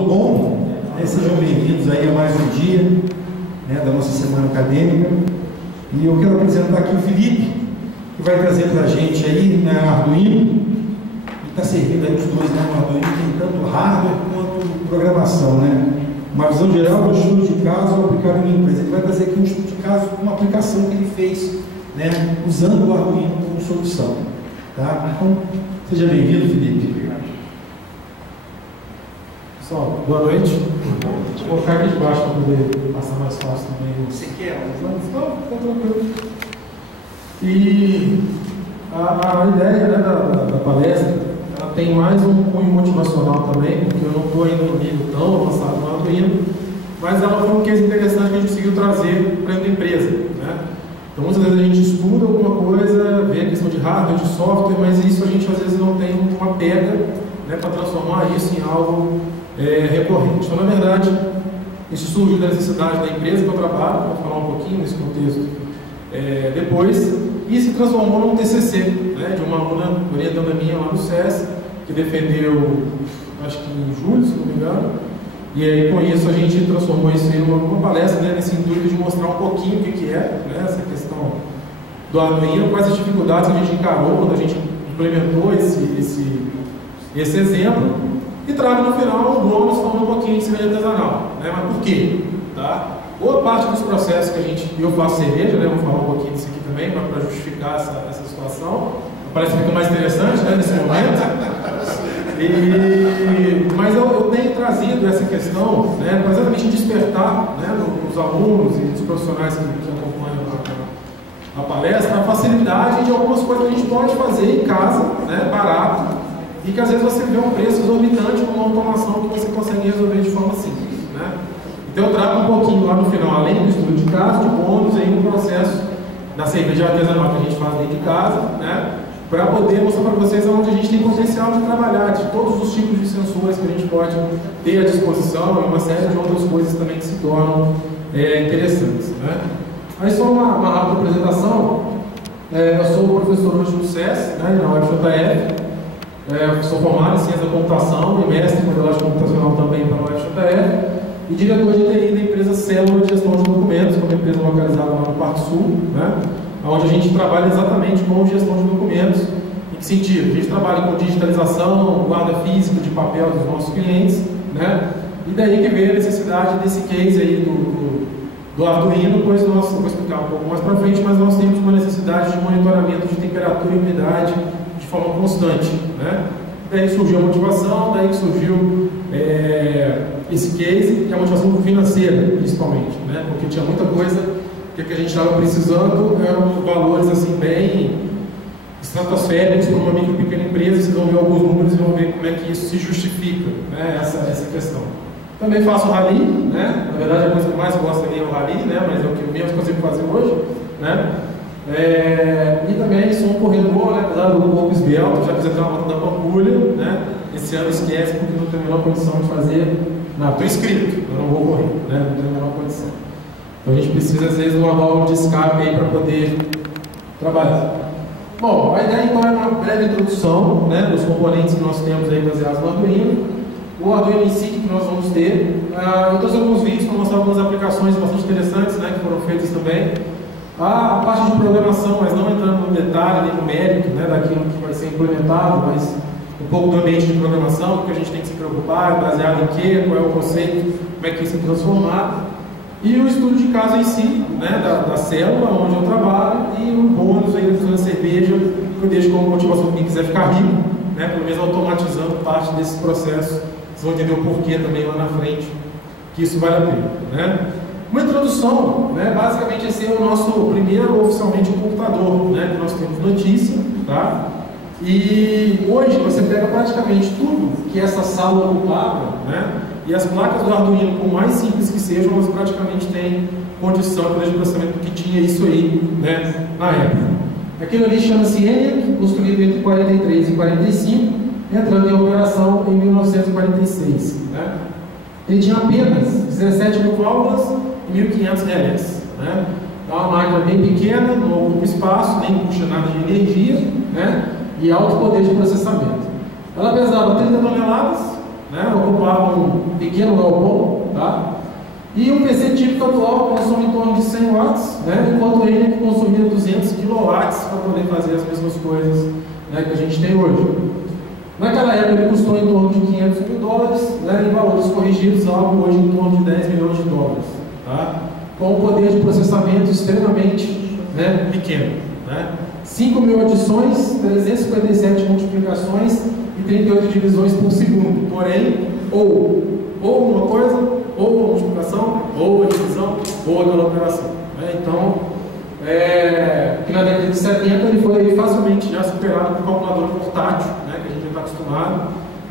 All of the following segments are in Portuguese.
Tudo bom? Sejam bem-vindos aí a mais um dia, né, da nossa semana acadêmica. E eu quero apresentar aqui o Felipe, que vai trazer para a gente aí, né, Arduino. E está servindo aí os dois, né? O Arduino tem tanto hardware quanto programação, né? Uma visão geral do estudo de caso aplicado em empresa. Ele vai trazer aqui um estudo de caso com uma aplicação que ele fez, né, usando o Arduino como solução. Tá? Então, seja bem-vindo, Felipe. Pessoal, boa noite. Vou colocar aqui de baixo para poder passar mais fácil também. Você quer? Não, fica tranquilo. E a ideia, né, da palestra, ela tem mais um cunho motivacional também, porque eu não estou ainda no nível tão avançado no Arduino, mas ela foi um case interessante que a gente conseguiu trazer para a empresa, né? Então, muitas vezes a gente estuda alguma coisa, vê a questão de hardware, de software, mas isso a gente às vezes não tem uma pega, né, para transformar isso em algo recorrente. Então, na verdade, isso surgiu da necessidade da empresa que eu trabalho, vou falar um pouquinho nesse contexto depois, e se transformou num TCC, né, de uma aluna orientanda minha lá no SES, que defendeu, acho que em julho, se não me engano, e aí com isso a gente transformou isso em uma palestra, né, nesse intuito de mostrar um pouquinho o que é, né, essa questão do Arduino, quais as dificuldades que a gente encarou quando a gente implementou esse exemplo. E trago no final um bônus falando um pouquinho de cerveja artesanal, né? Mas por quê? Tá? Boa parte dos processos que eu faço cerveja, né? Vou falar um pouquinho disso aqui também para justificar essa situação. Parece que fica mais interessante, né, nesse momento. Mas eu tenho trazido essa questão, né, para exatamente despertar, né, nos alunos e nos profissionais que acompanham a palestra, a facilidade de algumas coisas que a gente pode fazer em casa, né, barato, e que às vezes você vê um preço exorbitante com uma automação que você consegue resolver de forma simples, né? Então eu trago um pouquinho lá no final, além do estudo de caso, de bônus, aí um processo da cerveja artesanal que a gente faz dentro de casa, né? Para poder mostrar para vocês onde a gente tem potencial de trabalhar, de todos os tipos de sensores que a gente pode ter à disposição e uma série de outras coisas também que se tornam interessantes, né? Aí só uma rápida apresentação. Eu sou professor hoje no SES, né, na UFJF. Sou formado em Ciência da Computação e mestre em Modelagem Computacional também pela UFJF e diretor de TI da empresa Célula de Gestão de Documentos, que é uma empresa localizada lá no Parque Sul, né, onde a gente trabalha exatamente com gestão de documentos. Em que sentido? A gente trabalha com digitalização, guarda física de papel dos nossos clientes, né, e daí que veio a necessidade desse case aí do Arduino, pois nós, vou explicar um pouco mais para frente, mas nós temos uma necessidade de monitoramento de temperatura e umidade de forma constante, né? Daí surgiu a motivação, daí que surgiu esse case e a motivação financeira, principalmente, né? Porque tinha muita coisa que a gente estava precisando, eram valores assim bem estratosféricos para uma micro e pequena empresa. Vocês vão ver alguns números e vão ver como é que isso se justifica, né? Essa questão. Também faço rally, né? Na verdade a coisa que eu mais gosto ali é o rally, né? Mas é o que eu menos consigo fazer hoje, né? E também sou um corredor, né, apesar do pouco esbelto, já fiz até uma volta da Pampulha, né? Esse ano esquece porque não tenho a menor condição de fazer. Não, estou inscrito, eu não vou correr, né? Não tenho a menor condição. Então a gente precisa às vezes de uma válvula de escape aí para poder trabalhar. Bom, a ideia então é uma breve introdução, né, dos componentes que nós temos aí baseados no Arduino. O Arduino em si que nós vamos ter. Eu trouxe alguns vídeos para mostrar algumas aplicações bastante interessantes, né, que foram feitas também. A parte de programação, mas não entrando no detalhe nem no mérito, né, daquilo que vai ser implementado, mas um pouco do ambiente de programação, o que a gente tem que se preocupar, baseado em quê, qual é o conceito, como é que isso é transformado. E o estudo de caso em si, né, da célula onde eu trabalho, e o bônus aí da cerveja, que eu deixo como motivação para quem quiser ficar rico, né, pelo menos automatizando parte desse processo. Vocês vão entender o porquê também lá na frente, que isso vale a pena, né? Uma introdução, né? Basicamente esse é o nosso primeiro oficialmente computador, né? Que nós temos notícia, tá? E hoje você pega praticamente tudo que essa sala ocupava, né? E as placas do Arduino, por mais simples que sejam, elas praticamente têm condição de processamento que tinha isso aí, né? Na época. Aquilo ali chama-se ENIAC, construído entre 43 e 45, entrando em operação em 1946, né? Ele tinha apenas 17 mil válvulas e 1.500 relés, né? Então, uma máquina bem pequena, não ocupa espaço, nem puxa nada de energia, né? E alto poder de processamento. Ela pesava 30 toneladas, né, ocupava um pequeno galpão, tá? E um PC típico atual consome em torno de 100 watts, né, enquanto ele consumia 200 kW para poder fazer as mesmas coisas, né, que a gente tem hoje. Naquela época ele custou em torno de 500 mil dólares, né, em valores corrigidos, algo hoje em torno de 10 milhões de dólares, tá? Com um poder de processamento extremamente, né, pequeno, né? 5 mil adições, 357 multiplicações e 38 divisões por segundo. Porém, ou uma coisa, ou a multiplicação, ou a divisão, ou aquela operação, né? Então, que na década de 70 ele foi facilmente já superado por calculadora portátil, né, que a gente já está acostumado,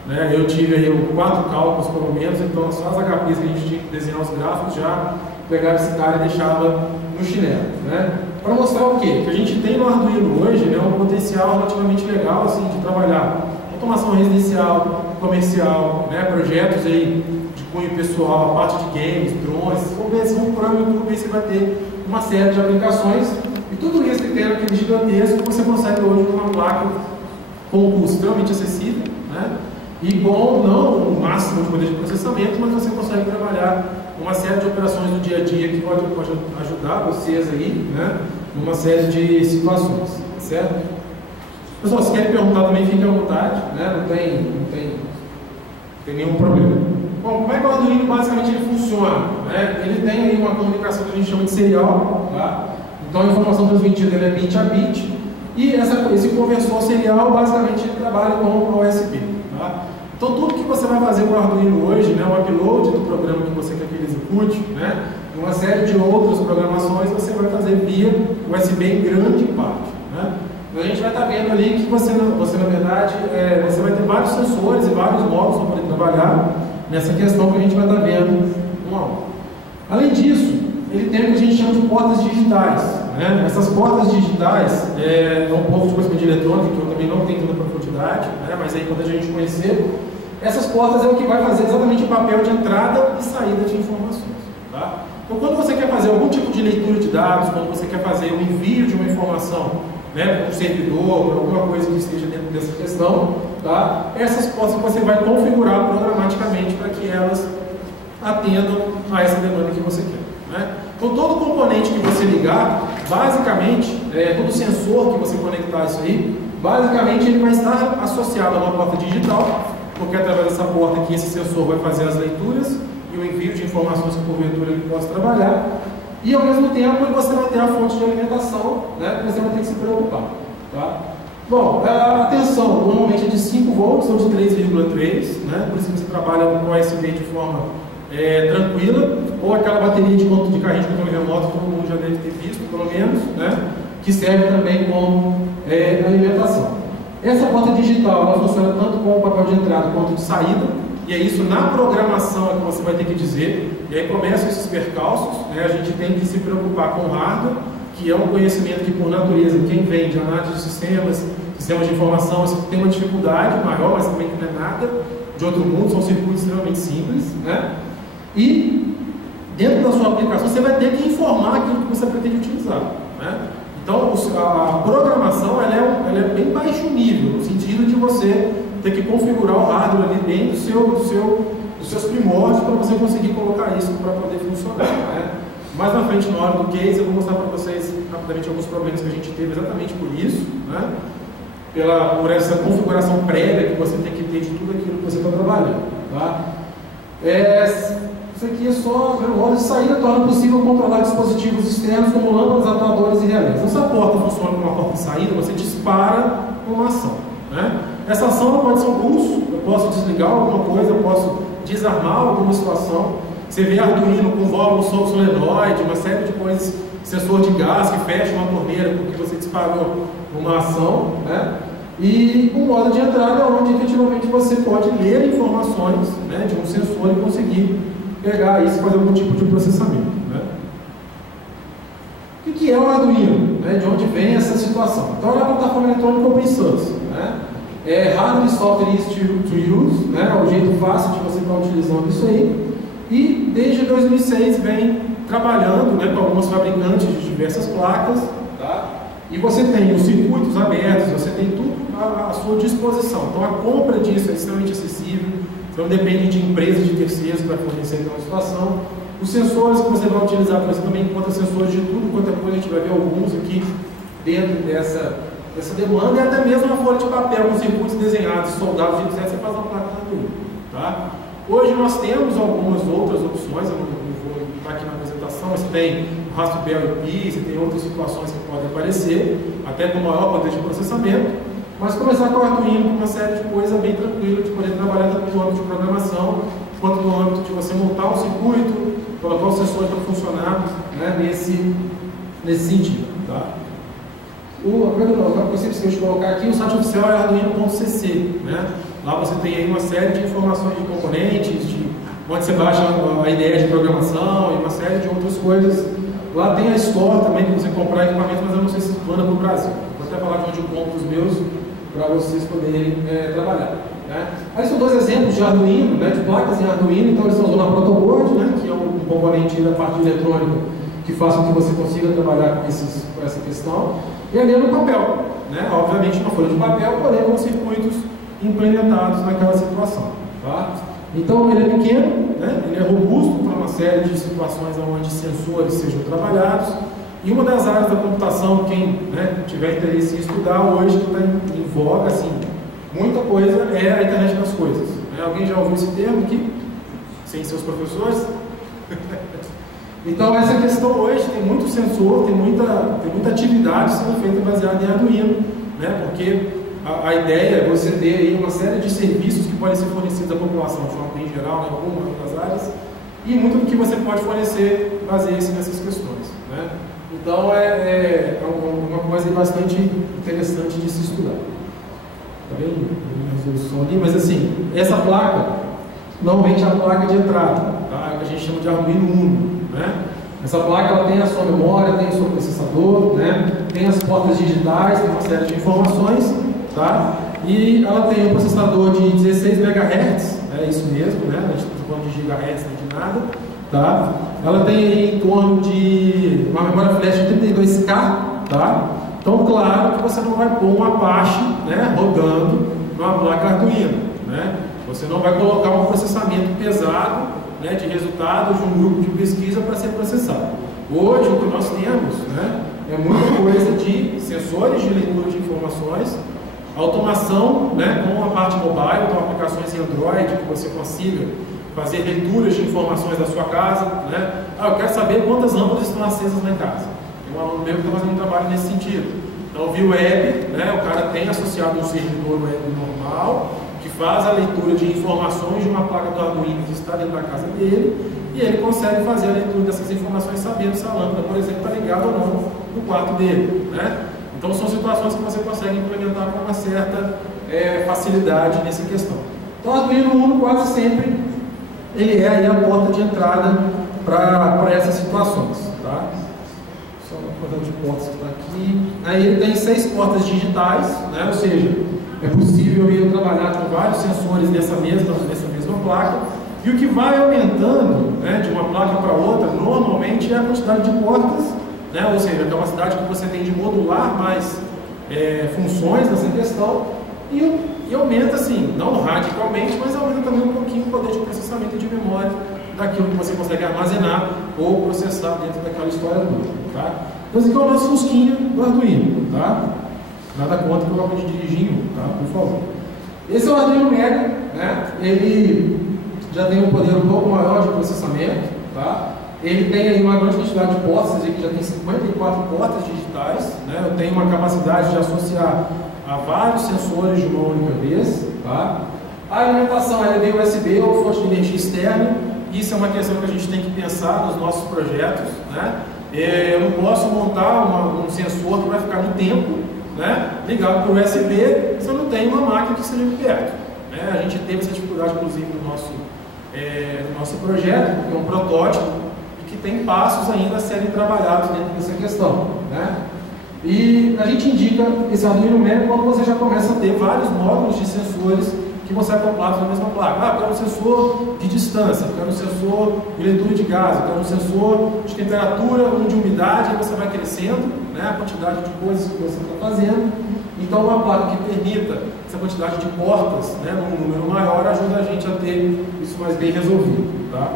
né? Eu tive aí 4 cálculos pelo menos, então só as HPs que a gente tinha que desenhar os gráficos já pegava esse cara e deixava no chinelo, né? Para mostrar o quê? Que a gente tem no Arduino hoje, né, um potencial relativamente legal assim, de trabalhar automação residencial, comercial, né, projetos aí de cunho pessoal, a parte de games, drones. Vamos procurar no YouTube, aí você vai ter uma série de aplicações e tudo isso que tem aquele gigantesco você consegue hoje com uma placa com um custo extremamente acessível, né, e com não o máximo de poder de processamento, mas você consegue trabalhar uma série de operações do dia a dia que pode ajudar vocês aí, né, numa série de situações, certo? Pessoal, se querem perguntar também, fiquem à vontade, né, não tem nenhum problema. Bom, como é que o Arduino basicamente ele funciona? Né? Ele tem aí uma comunicação que a gente chama de serial, tá? Então a informação transmitida é bit a bit, e esse conversor serial basicamente ele trabalha com o USB, tá? Então tudo que você vai fazer com o Arduino hoje, né, o upload do programa que você quer que ele execute, né, e uma série de outras programações você vai fazer via USB em grande parte, né? Então a gente vai estar vendo ali que você na verdade, você vai ter vários sensores e vários módulos para poder trabalhar nessa questão que a gente vai estar vendo um a um. Além disso, ele tem o que a gente chama de portas digitais, né? Essas portas digitais é um pouco de conhecimento de eletrônica, que eu também não tenho tanta profundidade, né? Mas aí quando a gente conhecer, essas portas é o que vai fazer exatamente o papel de entrada e saída de informações, tá? Então quando você quer fazer algum tipo de leitura de dados, quando você quer fazer o envio de uma informação, né, para um servidor, alguma coisa que esteja dentro dessa questão, tá? Essas portas você vai configurar programaticamente para que elas atendam a essa demanda que você quer, né? Então todo componente que você ligar, basicamente, todo sensor que você conectar isso aí, basicamente ele vai estar associado a uma porta digital, porque através dessa porta aqui esse sensor vai fazer as leituras e o envio de informações que porventura ele possa trabalhar. E ao mesmo tempo você vai ter a fonte de alimentação, né, que você vai ter que se preocupar, tá? Bom, a tensão normalmente é de 5 volts ou de 3,3, né? Por isso que você trabalha com USB de forma tranquila, ou aquela bateria de carrinho de controle remoto, todo mundo já deve ter visto, pelo menos, né? Que serve também como alimentação. Essa porta digital ela funciona tanto com o papel de entrada quanto de saída. E é isso na programação que você vai ter que dizer, e aí começam esses percalços, né? A gente tem que se preocupar com o hardware, que é um conhecimento que por natureza, quem vem de análise de sistemas de informação, tem uma dificuldade maior, mas também não é nada de outro mundo, são circuitos extremamente simples, né? E dentro da sua aplicação você vai ter que informar aquilo que você pretende utilizar, né? Então a programação ela é bem baixo nível, no sentido de você ter que configurar o hardware ali dentro dos seus primórdios para você conseguir colocar isso para poder funcionar, né? Mais na frente, na hora do case, eu vou mostrar para vocês rapidamente alguns problemas que a gente teve exatamente por isso, né? Por essa configuração prévia que você tem que ter de tudo aquilo que você está trabalhando, tá? Isso aqui é só o modo de saída torna possível controlar dispositivos externos como lâmpadas, atuadores e relés. Essa porta funciona como uma porta de saída, você dispara uma ação, né? Essa ação pode ser um pulso, eu posso desligar alguma coisa, eu posso desarmar alguma situação. Você vê Arduino com válvula solenoide, uma série de coisas, sensor de gás que fecha uma torneira porque você disparou uma ação, né? E o modo de entrada é onde efetivamente você pode ler informações, né, de um sensor e conseguir pegar isso e fazer algum tipo de processamento, né? O que é o Arduino? Né? De onde vem essa situação? Então, é a plataforma eletrônica open source, né? Hardware e software is to use, né? É o jeito fácil de você estar utilizando isso aí. E desde 2006 vem trabalhando, né, com alguns fabricantes de diversas placas, tá? E você tem os circuitos abertos, você tem tudo à sua disposição. Então a compra disso é extremamente acessível. Você então depende de empresas, de terceiros que vai fornecer aquela situação. Os sensores que você vai utilizar, você também encontra sensores de tudo quanto é coisa, a gente vai ver alguns aqui dentro dessa demanda, e até mesmo uma folha de papel com circuitos desenhados, soldados, etc. Você faz uma placa Arduino, tá? Hoje nós temos algumas outras opções, eu não vou estar aqui na apresentação, mas tem o Raspberry Pi, você tem outras situações que podem aparecer, até com maior poder de processamento, mas começar com o Arduino, com uma série de coisas bem tranquila, de poder trabalhar tanto no âmbito de programação, quanto no âmbito de você montar um circuito, colocar os sensores para funcionar, né, nesse sentido. Tá? A princípio, se eu colocar aqui, o site oficial é arduino.cc. Né? Lá você tem aí uma série de informações de componentes, de onde você baixa a ideia de programação e uma série de outras coisas. Lá tem a Store também, para você comprar equipamento, mas eu não sei se manda para o Brasil. Vou até falar de onde eu compro os meus, para vocês poderem trabalhar. Né? Aí são dois exemplos de Arduino, né, de placas em Arduino. Então eles estão usando a protoboard, né, que é um componente da parte eletrônica que faz com que você consiga trabalhar com essa questão. E ali no papel, né? Obviamente uma folha de papel, porém com circuitos implementados naquela situação. Tá? Então ele é pequeno, né? Ele é robusto para uma série de situações onde sensores sejam trabalhados. E uma das áreas da computação, quem, né, tiver interesse em estudar hoje, que está em voga, assim, muita coisa, é a internet das coisas. Né? Alguém já ouviu esse termo aqui? Sem seus professores? Então essa questão hoje tem muito sensor, tem muita atividade sendo feita baseada em Arduino, né? Porque a ideia é você ter aí uma série de serviços que podem ser fornecidos à população de forma bem geral, em algumas das áreas, e muito do que você pode fornecer baseia-se nessas questões. Né? Então é uma coisa bastante interessante de se estudar. Está bem? Resolução ali, mas assim, essa placa normalmente é a placa de entrada, tá? Que a gente chama de Arduino Uno. Né? Essa placa ela tem a sua memória, tem o seu processador, né? Tem as portas digitais, tem uma série de informações, tá? E ela tem um processador de 16 MHz, é isso mesmo, né? A gente não está falando de gigahertz nem de nada, tá? Ela tem em torno de uma memória flash de 32K, tá? Então, claro que você não vai pôr um Apache, né, rodando numa placa Arduino, né? Você não vai colocar um processamento pesado, né, de resultados de um grupo de pesquisa para ser processado. Hoje, o que nós temos, né, é muita coisa de sensores de leitura de informações, automação, né, com a parte mobile, então aplicações em Android, que você consiga fazer leituras de informações da sua casa. Né? Eu quero saber quantas lâmpadas estão acesas lá em casa. Tem um aluno meu que está fazendo um trabalho nesse sentido. Então, via web, né, o cara tem associado um servidor web normal, que faz a leitura de informações de uma placa do Arduino que está dentro da casa dele, e ele consegue fazer a leitura dessas informações sabendo se a lâmpada, por exemplo, está ligada ou não no quarto dele. Né? Então são situações que você consegue implementar com uma certa facilidade nessa questão. Então o Arduino Uno quase sempre ele é aí a porta de entrada para essas situações. Tá? Só uma quantidade de portas que está aqui. Aí ele tem 6 portas digitais, né? Ou seja, é possível eu trabalhar com vários sensores nessa mesma placa, e o que vai aumentando, né, de uma placa para outra, normalmente é a quantidade de portas, né, ou seja, a capacidade que você tem de modular mais funções nessa questão, e aumenta assim, não radicalmente, mas aumenta também um pouquinho o poder de processamento e de memória daquilo que você consegue armazenar ou processar dentro daquela história toda. Tá? Então esse aqui é o nosso Fusquinha do Arduino. Tá? Nada contra que eu vou dirigir, tá? Por favor. Esse é o Arduino Mega, né? Ele já tem um poder um pouco maior de processamento, tá? Ele tem aí uma grande quantidade de portas, aqui já tem 54 portas digitais, né? Eu tenho uma capacidade de associar a vários sensores de uma única vez, tá? A alimentação é via USB ou fonte de energia externa. Isso é uma questão que a gente tem que pensar nos nossos projetos, né? Eu não posso montar um sensor que vai ficar no tempo, né, ligado para o USB, se eu não tenho uma máquina que esteja perto. Né? A gente teve essa dificuldade, inclusive, no nosso projeto, porque é um protótipo e que tem passos ainda a serem trabalhados dentro dessa questão. Né? E a gente indica esse Arduino Mega quando você já começa a ter vários módulos de sensores que você acoplados na mesma placa. Eu quero um sensor de distância, eu quero um sensor de leitura de gás, eu quero um sensor de temperatura, um de umidade, aí você vai crescendo, né, a quantidade de coisas que você está fazendo, Então, uma placa que permita essa quantidade de portas, né, num número maior, ajuda a gente a ter isso mais bem resolvido. Tá?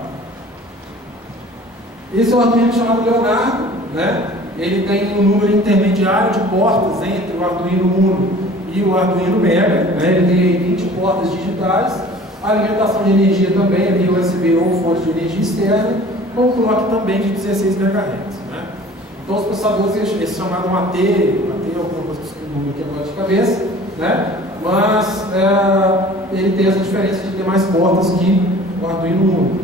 Esse é o Arduino chamado Leonardo, né? Ele tem um número intermediário de portas entre o Arduino Uno e o Arduino Mega, né? Ele tem 20 portas digitais, a alimentação de energia também é via USB ou fonte de energia externa, com clock também de 16 MHz. Né? Então os processadores, esse chamado AT, alguma coisa que eu número que agora de cabeça, né? Mas ele tem essa diferença de ter mais portas que o Arduino Uno.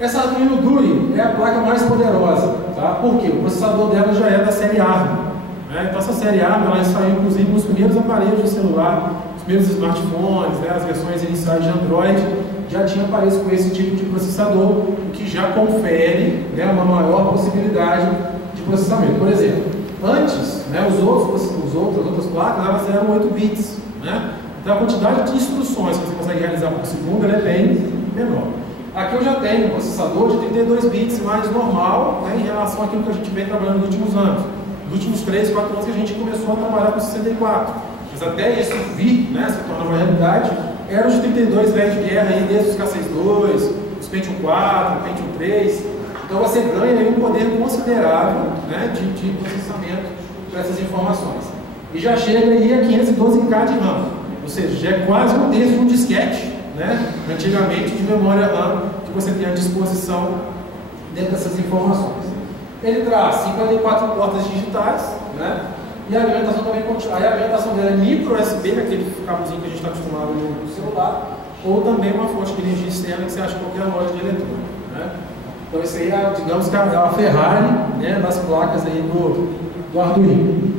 Essa Arduino Duri é a placa mais poderosa, tá? Porque o processador dela já é da série ARM. Né? Então essa série ARM ela saiu inclusive nos primeiros aparelhos de celular, os primeiros smartphones, né? As versões iniciais de Android já tinham aparelhos com esse tipo de processador, o que já confere, né, uma maior possibilidade de processamento. Por exemplo, antes, né, as outras placas elas eram 8 bits. Né? Então a quantidade de instruções que você consegue realizar por segundo é bem menor. Aqui eu já tenho um processador de 32 bits mais normal, né, em relação àquilo que a gente vem trabalhando nos últimos anos. Nos últimos 3, 4 anos que a gente começou a trabalhar com 64. Mas até isso vir, né, se tornar uma realidade, eram os 32 velhos de guerra, aí, desde os K62, os Pentium 4, Pentium 3. Então você ganha aí um poder considerável, né, de processamento para essas informações. E já chega aí a 512K de RAM, ou seja, já é quase um terço de um disquete, né, antigamente de memória RAM que você tem à disposição dentro dessas informações. Ele traz 54 portas digitais, né, e a alimentação também continua. A alimentação dela é micro USB, aquele cabozinho que a gente está acostumado no celular, ou também uma fonte de energia externa que você acha em qualquer loja de eletrônica. Né? Então isso aí é, digamos que é a Ferrari, né, das placas aí do Arduino.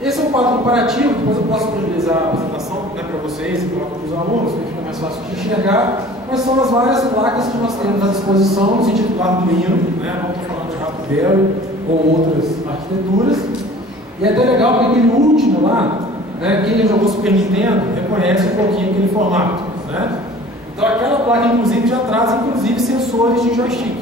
Esse é um quadro comparativo, depois eu posso disponibilizar a apresentação, né, para vocês e coloco para os alunos, para ficar mais fácil de enxergar, mas são as várias placas que nós temos à disposição no sentido do Arduino, né, não estou falando de Raspberry ou outras arquiteturas. E é até legal porque aquele último lá, né, quem jogou Super Nintendo reconhece um pouquinho aquele formato. Né? Então aquela placa inclusive já traz sensores de joystick,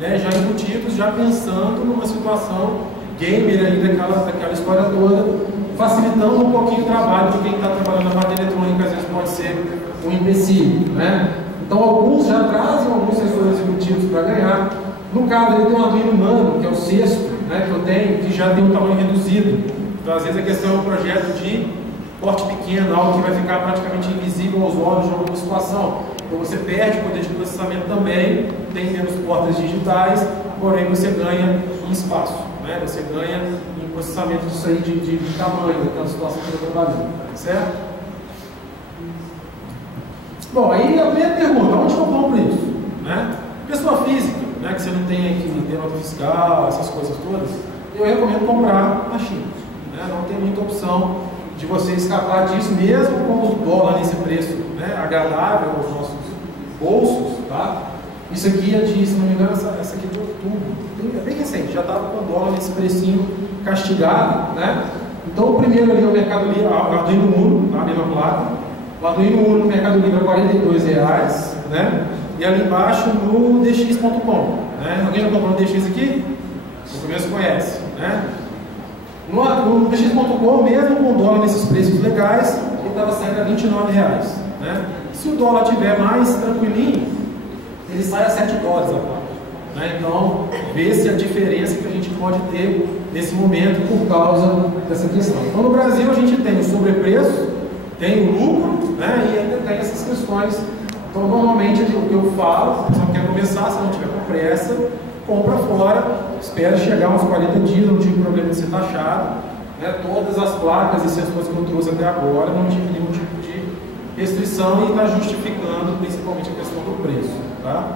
né, já embutidos, já pensando numa situação gamer aí daquela história toda, facilitando um pouquinho o trabalho de quem está trabalhando na parte eletrônica, às vezes pode ser um empecilho. Né? Então alguns já trazem alguns sensores embutidos para ganhar. No caso ele tem um Arduino Nano, que é o sexto, né, que eu tenho, que já tem um tamanho reduzido. Então às vezes a questão é um projeto de porte pequeno, algo que vai ficar praticamente invisível aos olhos de alguma situação. Então você perde o poder de processamento também, tem menos portas digitais, porém você ganha em espaço. Né? Você ganha em processamento disso aí de tamanho, daquela situação que eu estou trabalhando. Certo? Bom, aí a primeira pergunta, onde eu compro isso? Né? Pessoa física, né, que você não tem que ter nota fiscal, essas coisas todas, eu recomendo comprar na China. Né? Não tem muita opção de você escapar disso, mesmo com o dólar nesse preço, né, agradável aos nossos bolsos. Tá? Isso aqui é de, se não me engano, essa aqui é de outubro, é bem recente, já estava com o dólar nesse precinho castigado. Né? Então o primeiro ali é o Mercado Livre, o Arduino Uno, tá? A mesma placa. O Arduino Uno no Mercado Livre é R$42, né? E ali embaixo no dx.com. Né? Alguém já comprou no DX aqui? No começo conhece. Né? No dx.com, mesmo com o dólar nesses preços legais, ele estava saindo a R$29. Né? Se o dólar estiver mais tranquilinho, ele sai a $7 a placa. Né? Então, vê-se a diferença que a gente pode ter nesse momento por causa dessa questão. Então, no Brasil, a gente tem o sobrepreço, tem o lucro, né? E ainda tem essas questões. Então, normalmente, eu falo, se não quer começar, se não tiver com pressa, compra fora, espera chegar uns 40 dias, não tive problema de ser taxado. Né? Todas as placas e sensores que eu trouxe até agora não tive nenhum tipo de restrição e está justificando principalmente a questão do preço. Tá?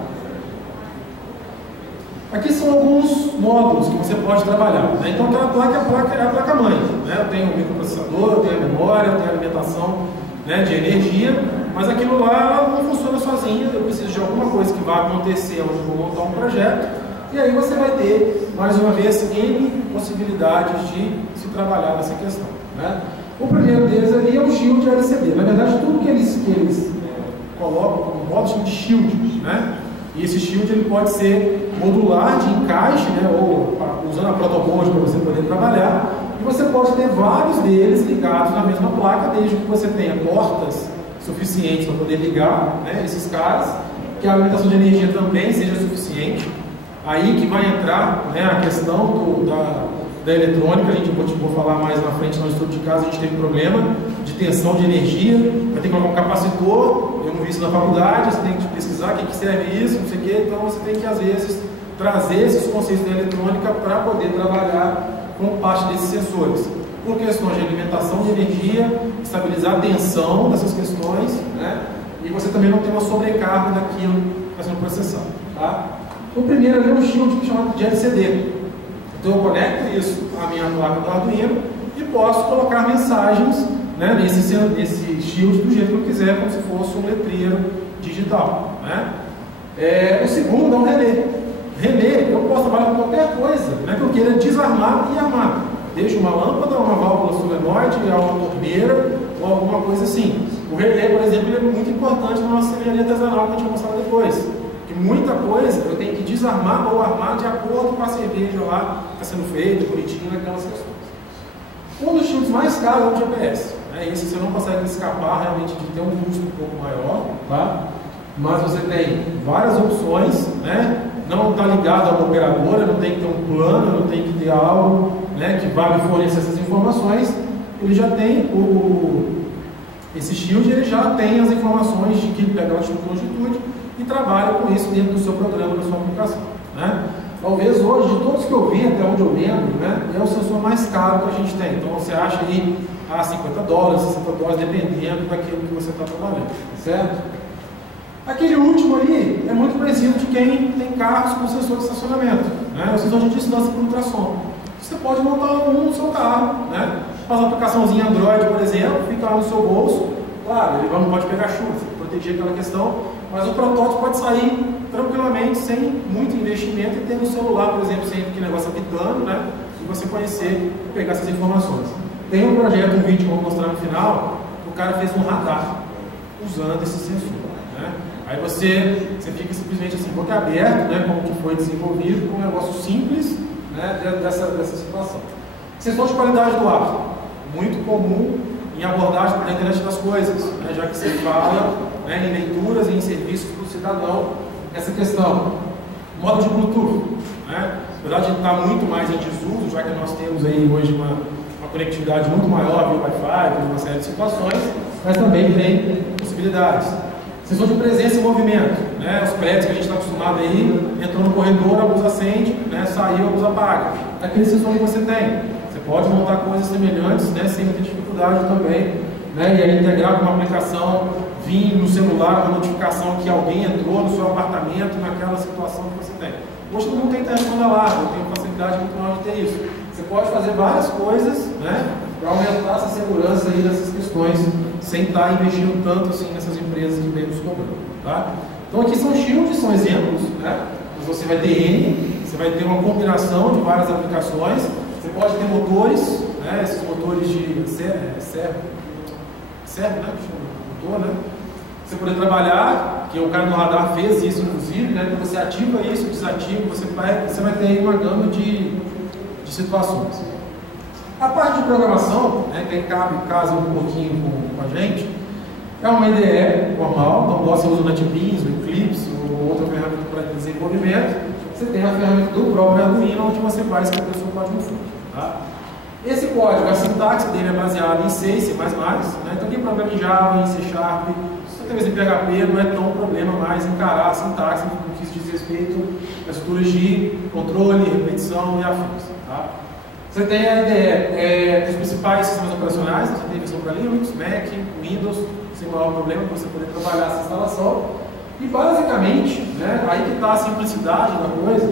Aqui são alguns módulos que você pode trabalhar. Né? Então, aquela placa é a placa-mãe. Né? Eu tenho o microprocessador, eu tenho a memória, eu tenho a alimentação, né, de energia, mas aquilo lá não funciona sozinho. Eu preciso de alguma coisa que vai acontecer onde eu vou montar um projeto, e aí você vai ter, mais uma vez, N possibilidades de se trabalhar nessa questão. Né? O primeiro deles ali é o Shield LCD. Na verdade, tudo que eles colocam como modo chama de Shield. Né? E esse Shield ele pode ser modular, de encaixe, né, ou usando a protoboard para você poder trabalhar, E você pode ter vários deles ligados na mesma placa, desde que você tenha portas suficientes para poder ligar, né, esses caras, que a alimentação de energia também seja suficiente. Aí que vai entrar, né, a questão da eletrônica. Vou falar mais na frente no estudo de casa. A gente teve problema de tensão de energia, vai ter que colocar um capacitor. Eu não vi isso na faculdade, você tem que pesquisar o que serve isso, não sei o que. Então você tem que, às vezes, trazer esses conceitos da eletrônica para poder trabalhar com parte desses sensores, por questões de alimentação de energia, estabilizar a tensão dessas questões, né? E você também não tem uma sobrecarga daquilo que está sendo processado, tá? O primeiro ali é um shield chamado de LCD. Então eu conecto isso à minha placa do Arduino e posso colocar mensagens, né, nesse shield do jeito que eu quiser, como se fosse um letreiro digital, né? O segundo é um relé. Relé, eu posso trabalhar com qualquer coisa, né, que eu queira desarmar e armar. Desde uma lâmpada, uma válvula solenoide, uma torneira ou alguma coisa assim. O relé, por exemplo, ele é muito importante na nossa cervejaria artesanal, que a gente vai mostrar depois. Porque muita coisa eu tenho que desarmar ou armar de acordo com a cerveja lá que está sendo feita, bonitinho, naquelas questões. Um dos shields mais caros é o GPS. Esse você não consegue escapar realmente de ter um custo um pouco maior, tá? Mas você tem várias opções, né? Não está ligado a uma operadora, não tem que ter um plano, não tem que ter algo, né, que vá me fornecer essas informações. Ele já tem esse shield, ele já tem as informações de que pega a longitude e trabalha com isso dentro do seu programa, da sua aplicação, né? Talvez hoje, de todos que eu vi, até onde eu lembro, né, é o sensor mais caro que a gente tem. Então você acha aí a $50, $60, dependendo daquilo que você está trabalhando, certo? Aquele último ali é muito conhecido de quem tem carros com sensor de estacionamento, né? O sensor de distância por ultrassom. Você pode montar um no seu carro, né? Faz uma aplicaçãozinha Android, por exemplo, fica lá no seu bolso. Claro, ele não pode pegar chuva, proteger aquela questão, mas o protótipo pode sair tranquilamente, sem muito investimento, e ter no celular, por exemplo, sem aquele negócio apitando, né? E você conhecer e pegar essas informações. Tem um projeto, um vídeo que eu vou mostrar no final, o cara fez um radar usando esse sensor, né? Aí você fica simplesmente assim, boca aberta, né, como que foi desenvolvido, com um negócio simples, né, dessa situação. Sensor de qualidade do ar, muito comum em abordagem da internet das coisas, né, já que se fala, né, em leituras e em serviços para o cidadão, essa questão. Modo de Bluetooth, né, apesar de estar muito mais em desuso, já que nós temos aí hoje uma conectividade muito maior via Wi-Fi, uma série de situações, mas também tem possibilidades. Sensor de presença e movimento, né? Os prédios que a gente está acostumado aí, entrou no corredor, a luz acende, né? Saiu, a luz apaga. Aquele sensor que você tem. Você pode montar coisas semelhantes, né? Sem muita dificuldade também, né? E aí integrar com uma aplicação, vir no celular uma notificação que alguém entrou no seu apartamento naquela situação que você tem. Hoje todo mundo tem internet inalável, eu tenho facilidade muito maior de ter isso. Você pode fazer várias coisas, né? Para aumentar essa segurança aí dessas questões, sem estar investindo tanto assim nessas empresas que vêm nos cobrando, tá? Então aqui são shields, são exemplos, né? Mas você vai ter N, você vai ter uma combinação de várias aplicações, você pode ter motores, né? Esses motores de servo, né? Motor, né? Você poder trabalhar, que o cara no radar fez isso inclusive, né? Então você ativa isso, desativa, você vai ter aí uma gama de situações. A parte de programação, né, que casa um pouquinho com a gente, é uma IDE normal, então você usa o NetBeans, o Eclipse ou outra ferramenta para desenvolvimento. Você tem a ferramenta do próprio Arduino, onde você vai escrever o seu código fonte, tá? Esse código, a sintaxe dele é baseada em C, C++, né? Então tem problema em Java, em C#, até mesmo em PHP, não é tão problema mais encarar a sintaxe no que diz respeito às estruturas de controle, repetição e afins, tá? Você tem a IDE dos principais sistemas operacionais, você tem versão para Linux, Mac, Windows, sem maior problema para você poder trabalhar essa instalação. E basicamente, né, aí que está a simplicidade da coisa,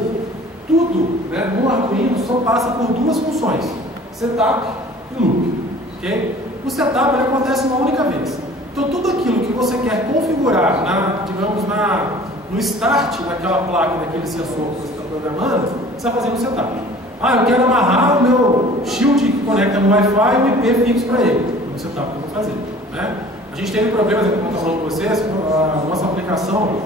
tudo, né, no Arduino só passa por duas funções, setup e loop. Okay? O setup ele acontece uma única vez. Então tudo aquilo que você quer configurar no start daquela placa, daquele sensor que você está programando, você vai fazer no setup. Eu quero amarrar o meu shield que conecta no Wi-Fi e o IP fixo para ele. No setup que eu vou fazer, né? A gente teve problemas, como eu estou falando com vocês, a nossa aplicação,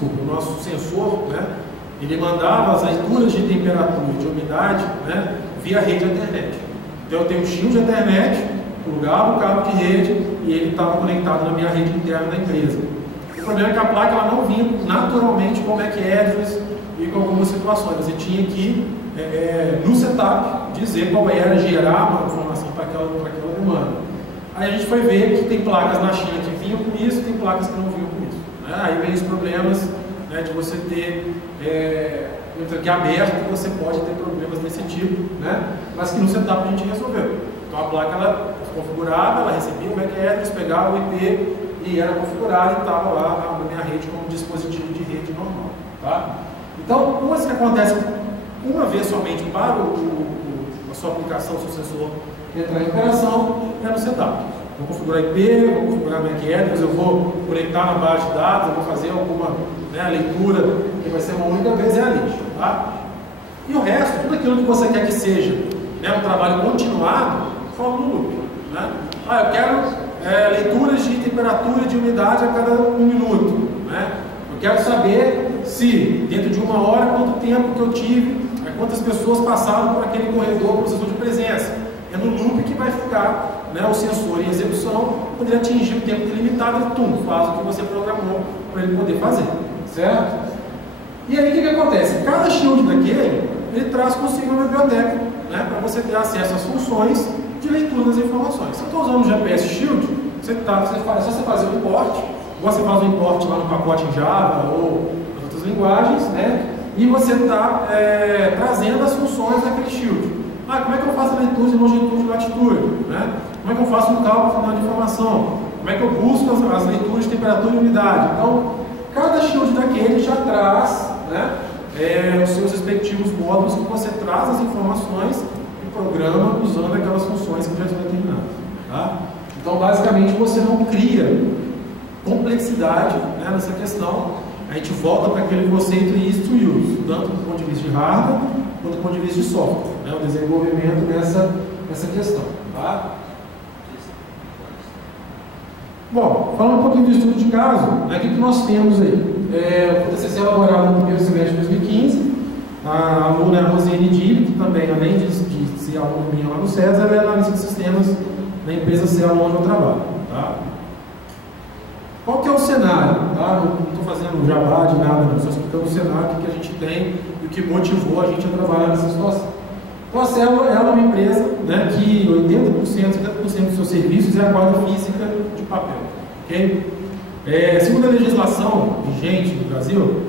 o nosso sensor, né? ele mandava as leituras de temperatura e de umidade, né, via rede internet. Então eu tenho um shield de internet, plugava o cabo de rede e ele estava conectado na minha rede interna da empresa. O problema é que a placa ela não vinha naturalmente com back address e com algumas situações. Você tinha que, no setup, dizer qual era, gerar uma informação para aquela demanda. Aí a gente foi ver que tem placas na China que vinham com isso e tem placas que não vinham com isso. Né? Aí vem os problemas, né, de você ter aqui aberto, você pode ter problemas desse tipo, né? Mas que no setup a gente resolveu. Então a placa ela configurava, ela recebia o MAC address, pegava o IP e era configurada e estava lá na minha rede como dispositivo de rede normal. Tá? Então, coisa que acontece uma vez somente para a sua aplicação, seu sensor entrar em operação, é no setup. Vou configurar IP, vou configurar MAC address, eu vou conectar na base de dados, eu vou fazer alguma, né, leitura que vai ser uma única vez, é ali. Tá? E o resto, tudo aquilo que você quer que seja, né, um trabalho continuado, forma no loop. Né? Eu quero leituras de temperatura e de umidade a cada 1 minuto. Né? Eu quero saber se, dentro de 1 hora, quanto tempo que eu tive, quantas pessoas passaram por aquele corredor processador de presença. É no loop que vai ficar, né, o sensor em execução, quando ele atingir o tempo delimitado, ele faz o que você programou para ele poder fazer. Certo? E aí o que acontece? Cada shield daquele, ele traz consigo uma biblioteca, né, para você ter acesso às funções de leitura das informações. Se eu estou usando o GPS Shield, é só você fazer o import, ou você faz o import lá no pacote em Java ou em outras linguagens, né, e você está trazendo as funções daquele Shield. Como é que eu faço a leitura de longitude e latitude? Né? Como é que eu faço um cálculo final de informação? Como é que eu busco as leituras de temperatura e umidade? Então, cada shield daquele já traz, né, os seus respectivos módulos que você traz as informações e programa usando aquelas funções que já estão determinadas. Tá? Então, basicamente, você não cria complexidade, né, nessa questão. A gente volta para aquele conceito easy to use, tanto do ponto de vista de hardware quanto do ponto de vista de software, né, o desenvolvimento nessa questão. Tá? Bom, falando um pouquinho do estudo de caso, né, o que nós temos aí? O TCC elaborado no primeiro semestre de 2015, a aluna é a Rosiane Dib, que também, além de ser aluna minha lá no SES, ela é analista de sistemas na empresa Cielo, onde eu trabalho. Tá? Qual que é o cenário? Tá? Não estou fazendo jabá de nada, não, estou explicando o cenário que a gente tem e o que motivou a gente a trabalhar nessa situação. Então a Cielo é uma empresa, né, que 80% dos seus serviços é a guarda física de papel. Okay? Segundo a legislação vigente no Brasil,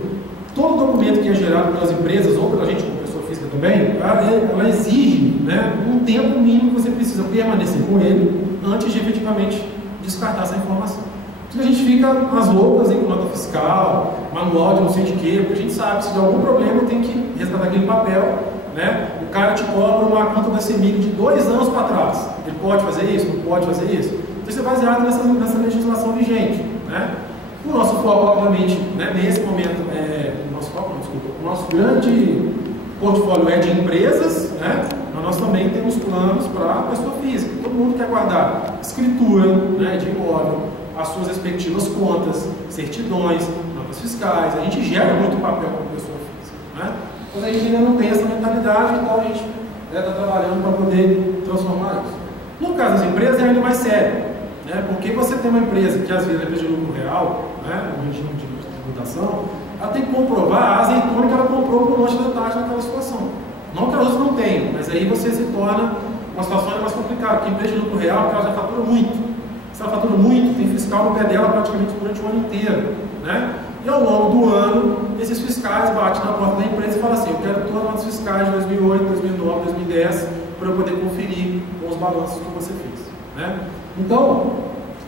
todo documento que é gerado pelas empresas ou pela gente como pessoa física também, ela exige, né, um tempo mínimo que você precisa permanecer com ele antes de efetivamente descartar essa informação. A gente fica nas loucas com nota fiscal, manual de não sei de quê, porque a gente sabe que se der algum problema tem que resgatar aquele papel, né? O cara te cobra uma conta da CEMIG de 2 anos para trás. Ele pode fazer isso? Não pode fazer isso? Então isso é baseado nessa legislação vigente, né? O nosso foco, obviamente, né, nesse momento, o nosso grande portfólio é de empresas, né? Mas nós também temos planos para a pessoa física. Todo mundo quer guardar escritura, né, de imóvel, as suas respectivas contas, certidões, notas fiscais. A gente gera muito papel como pessoa física, né? Mas a gente ainda não tem essa mentalidade, então a gente está trabalhando para poder transformar isso. No caso das empresas é ainda mais sério, né? Porque você tem uma empresa que às vezes é empresa de lucro real, né, um regime de tributação, ela tem que comprovar a azeitona que ela comprou por lanche da tarde naquela situação. Não que elas não tenham, mas aí você se torna uma situação mais complicada, porque a empresa de lucro real ela já fatura muito. Se ela fatura muito, tem fiscal no pé dela praticamente durante o ano inteiro, né? E ao longo do ano, esses fiscais batem na porta da empresa e falam assim: eu quero todas as notas fiscais de 2008, 2009, 2010 para eu poder conferir com os balanços que você fez, né? Então,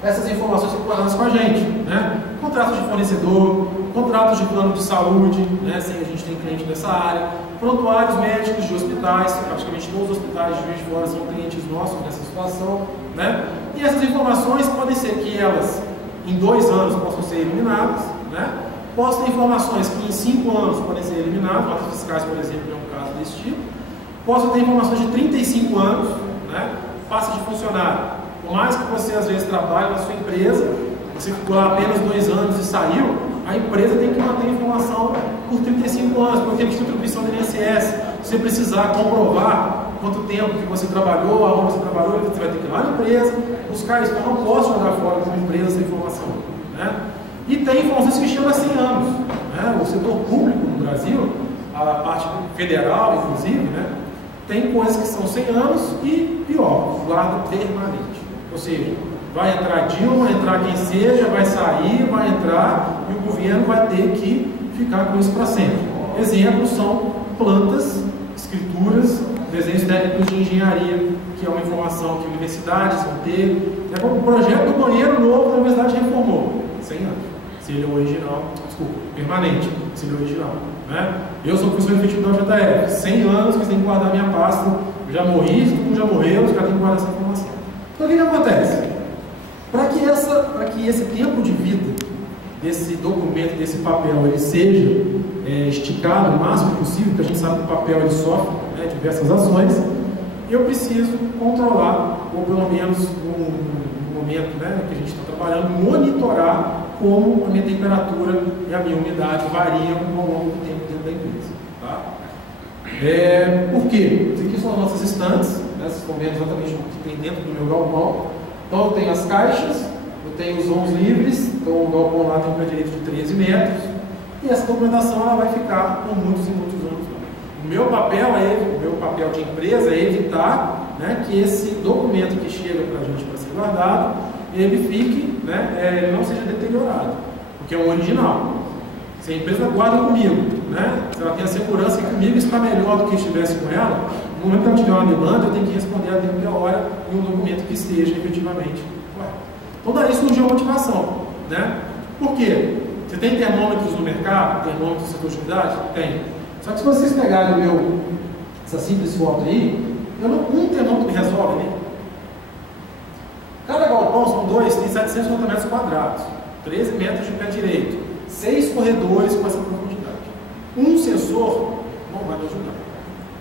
essas informações são guardadas com a gente, né? Contratos de fornecedor, contratos de plano de saúde, né? Se a gente tem cliente nessa área, prontuários médicos de hospitais, praticamente todos os hospitais de Juiz de Fora são clientes nossos nessa situação, né? E essas informações podem ser que elas, em 2 anos, possam ser eliminadas, né? Posso ter informações que em 5 anos podem ser eliminadas, notas fiscais, por exemplo, é um caso desse tipo. Posso ter informações de 35 anos, né? Passa de funcionar. Por mais que você às vezes trabalhe na sua empresa, você ficou lá apenas 2 anos e saiu, a empresa tem que manter a informação por 35 anos, porque tem distribuição do INSS. Se você precisar comprovar quanto tempo que você trabalhou, aonde você trabalhou, você vai ter que ir lá na empresa, buscar isso. Eu não posso jogar fora como empresa essa informação. Né? E tem informações que chegam a 100 anos. Né? O setor público no Brasil, a parte federal, inclusive, né? Tem coisas que são 100 anos e, pior, guarda permanente. Ou seja, vai entrar Dilma, vai entrar quem seja, vai sair, vai entrar, e o governo vai ter que ficar com isso para sempre. Exemplos são plantas, escrituras, desenhos técnicos de engenharia, que é uma informação que universidades vão ter. É como o projeto do banheiro novo da universidade reformou. 100 anos. Se ele é original, desculpa, permanente, se ele é original. Né? Eu sou professor efetivo da UFJF, 100 anos que você tem que guardar minha pasta, eu já morri, todo mundo já morreu, os caras têm que guardar essa informação. Então o que acontece? Para que esse tempo de vida desse documento, desse papel, ele seja esticado o máximo possível, porque a gente sabe que o papel ele sofre, né, diversas ações, eu preciso controlar, ou pelo menos no momento, né, que a gente está trabalhando, monitorar como a minha temperatura e a minha umidade variam ao longo do tempo dentro da empresa. Tá? Por quê? Isso aqui são as nossas estantes, né? Vocês estão vendo exatamente o que tem dentro do meu galpão. Então eu tenho as caixas, eu tenho os vãos livres, então o galpão lá tem um pé direito de 13 metros, e essa documentação ela vai ficar por muitos e muitos anos. O meu papel de empresa é evitar, né, que esse documento que chega para a gente para ser guardado, ele fique, né, ele não seja deteriorado, porque é o original. Se a empresa guarda comigo, né, se ela tem a segurança que comigo está melhor do que estivesse com ela, no momento que ela tiver uma demanda, eu tenho que responder a tempo e a hora em um documento que esteja efetivamente correto. Então daí surgiu a motivação, né? Por quê? Você tem termômetros no mercado, termômetros no setor de umidade? Tem. Só que se vocês pegarem essa simples foto aí, um termômetro me resolve, né? Cada galpão tem 750 metros quadrados, 13 metros de pé direito, 6 corredores com essa profundidade. Um sensor não vai me ajudar.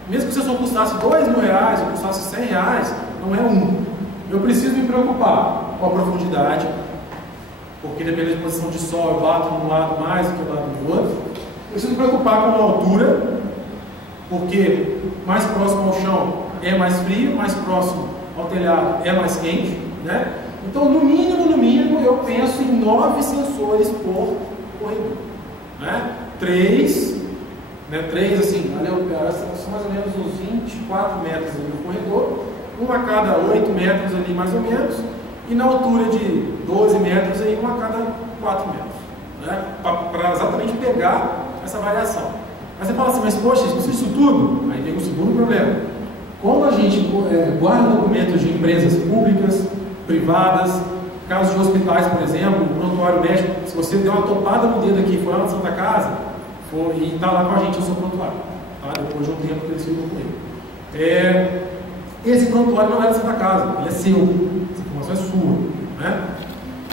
Mesmo que o sensor custasse R$2.000 ou custasse R$100, não é um. Eu preciso me preocupar com a profundidade, porque dependendo da posição de sol, eu bato num lado mais do que no lado do outro. Eu preciso me preocupar com a altura, porque mais próximo ao chão é mais frio, mais próximo ao telhado é mais quente, né? Então, no mínimo, eu penso em 9 sensores por corredor, né? 3, assim, são mais ou menos uns 24 metros ali no corredor, um a cada 8 metros ali mais ou menos, e na altura de 12 metros aí, um a cada 4 metros, né? Para exatamente pegar essa variação. Mas você fala assim, mas poxa, isso tudo? Aí tem um segundo problema. Quando a gente guarda documentos de empresas públicas, privadas, casos de hospitais, por exemplo, o prontuário médico, se você deu uma topada no dedo aqui, foi lá na Santa Casa, e está lá com a gente o seu prontuário, tá? Depois de um tempo que eles ficam com ele. Esse prontuário não é da Santa Casa, ele é seu, essa informação é sua, né?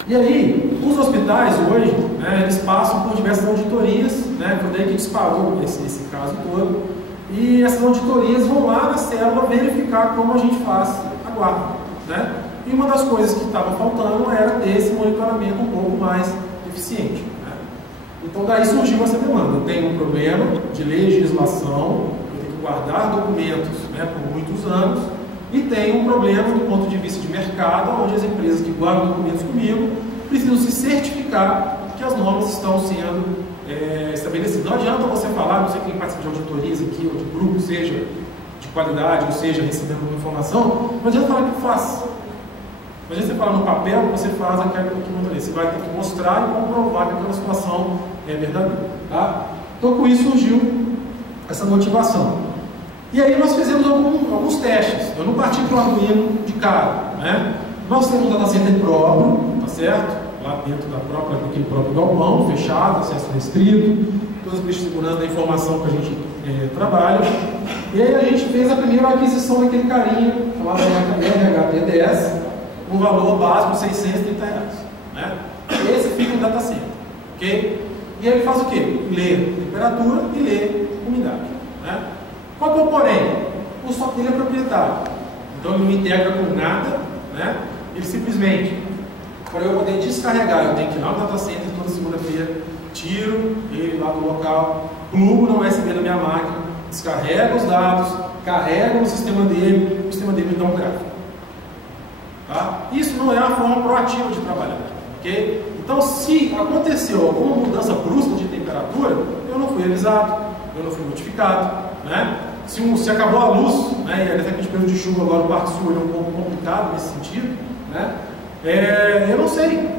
E aí, os hospitais hoje, né, eles passam por diversas auditorias, né, foi daí que disparou esse caso todo, e essas auditorias vão lá na célula verificar como a gente faz a guarda, né? E uma das coisas que estava faltando era ter esse monitoramento um pouco mais eficiente, né? Então daí surgiu essa demanda. Eu tenho um problema de legislação, eu tenho que guardar documentos, né, por muitos anos, e tem um problema do ponto de vista de mercado, onde as empresas que guardam documentos comigo precisam se certificar que as normas estão sendo estabelecidas. Não adianta você falar, não sei quem participa de auditorias aqui, ou de grupo, seja de qualidade, ou seja recebendo alguma informação, não adianta falar que faz. Não adianta você falar no papel que você faz aquilo que manda ali. Você vai ter que mostrar e comprovar que aquela situação é verdadeira. Tá? Então com isso surgiu essa motivação. E aí nós fizemos alguns testes. Eu não parti para o Arduino de cara, né? Nós temos um data center próprio, tá certo? Lá dentro daquele próprio galpão, fechado, acesso restrito, todas as medidas de segurança da informação que a gente trabalha. E aí a gente fez a primeira aquisição daquele carinha, chamado RHPDS, um valor básico de R$630, né? Esse fica no data center, ok? E ele faz o quê? Lê temperatura e lê umidade, né? Qual que é o porém? O software dele é proprietário, então ele não integra com nada, né? Ele simplesmente, para eu poder descarregar, eu tenho que ir lá no data center toda segunda-feira, tiro local, plugo no USB da minha máquina, descarrego os dados, carrego no sistema dele, o sistema dele me dá um gráfico. Tá? Isso não é a forma proativa de trabalhar. Okay? Então, se aconteceu alguma mudança brusca de temperatura, eu não fui avisado, eu não fui notificado. Né? Se acabou a luz, né, e de repente período de chuva agora no Parque Sul é um pouco complicado nesse sentido, né, eu não sei.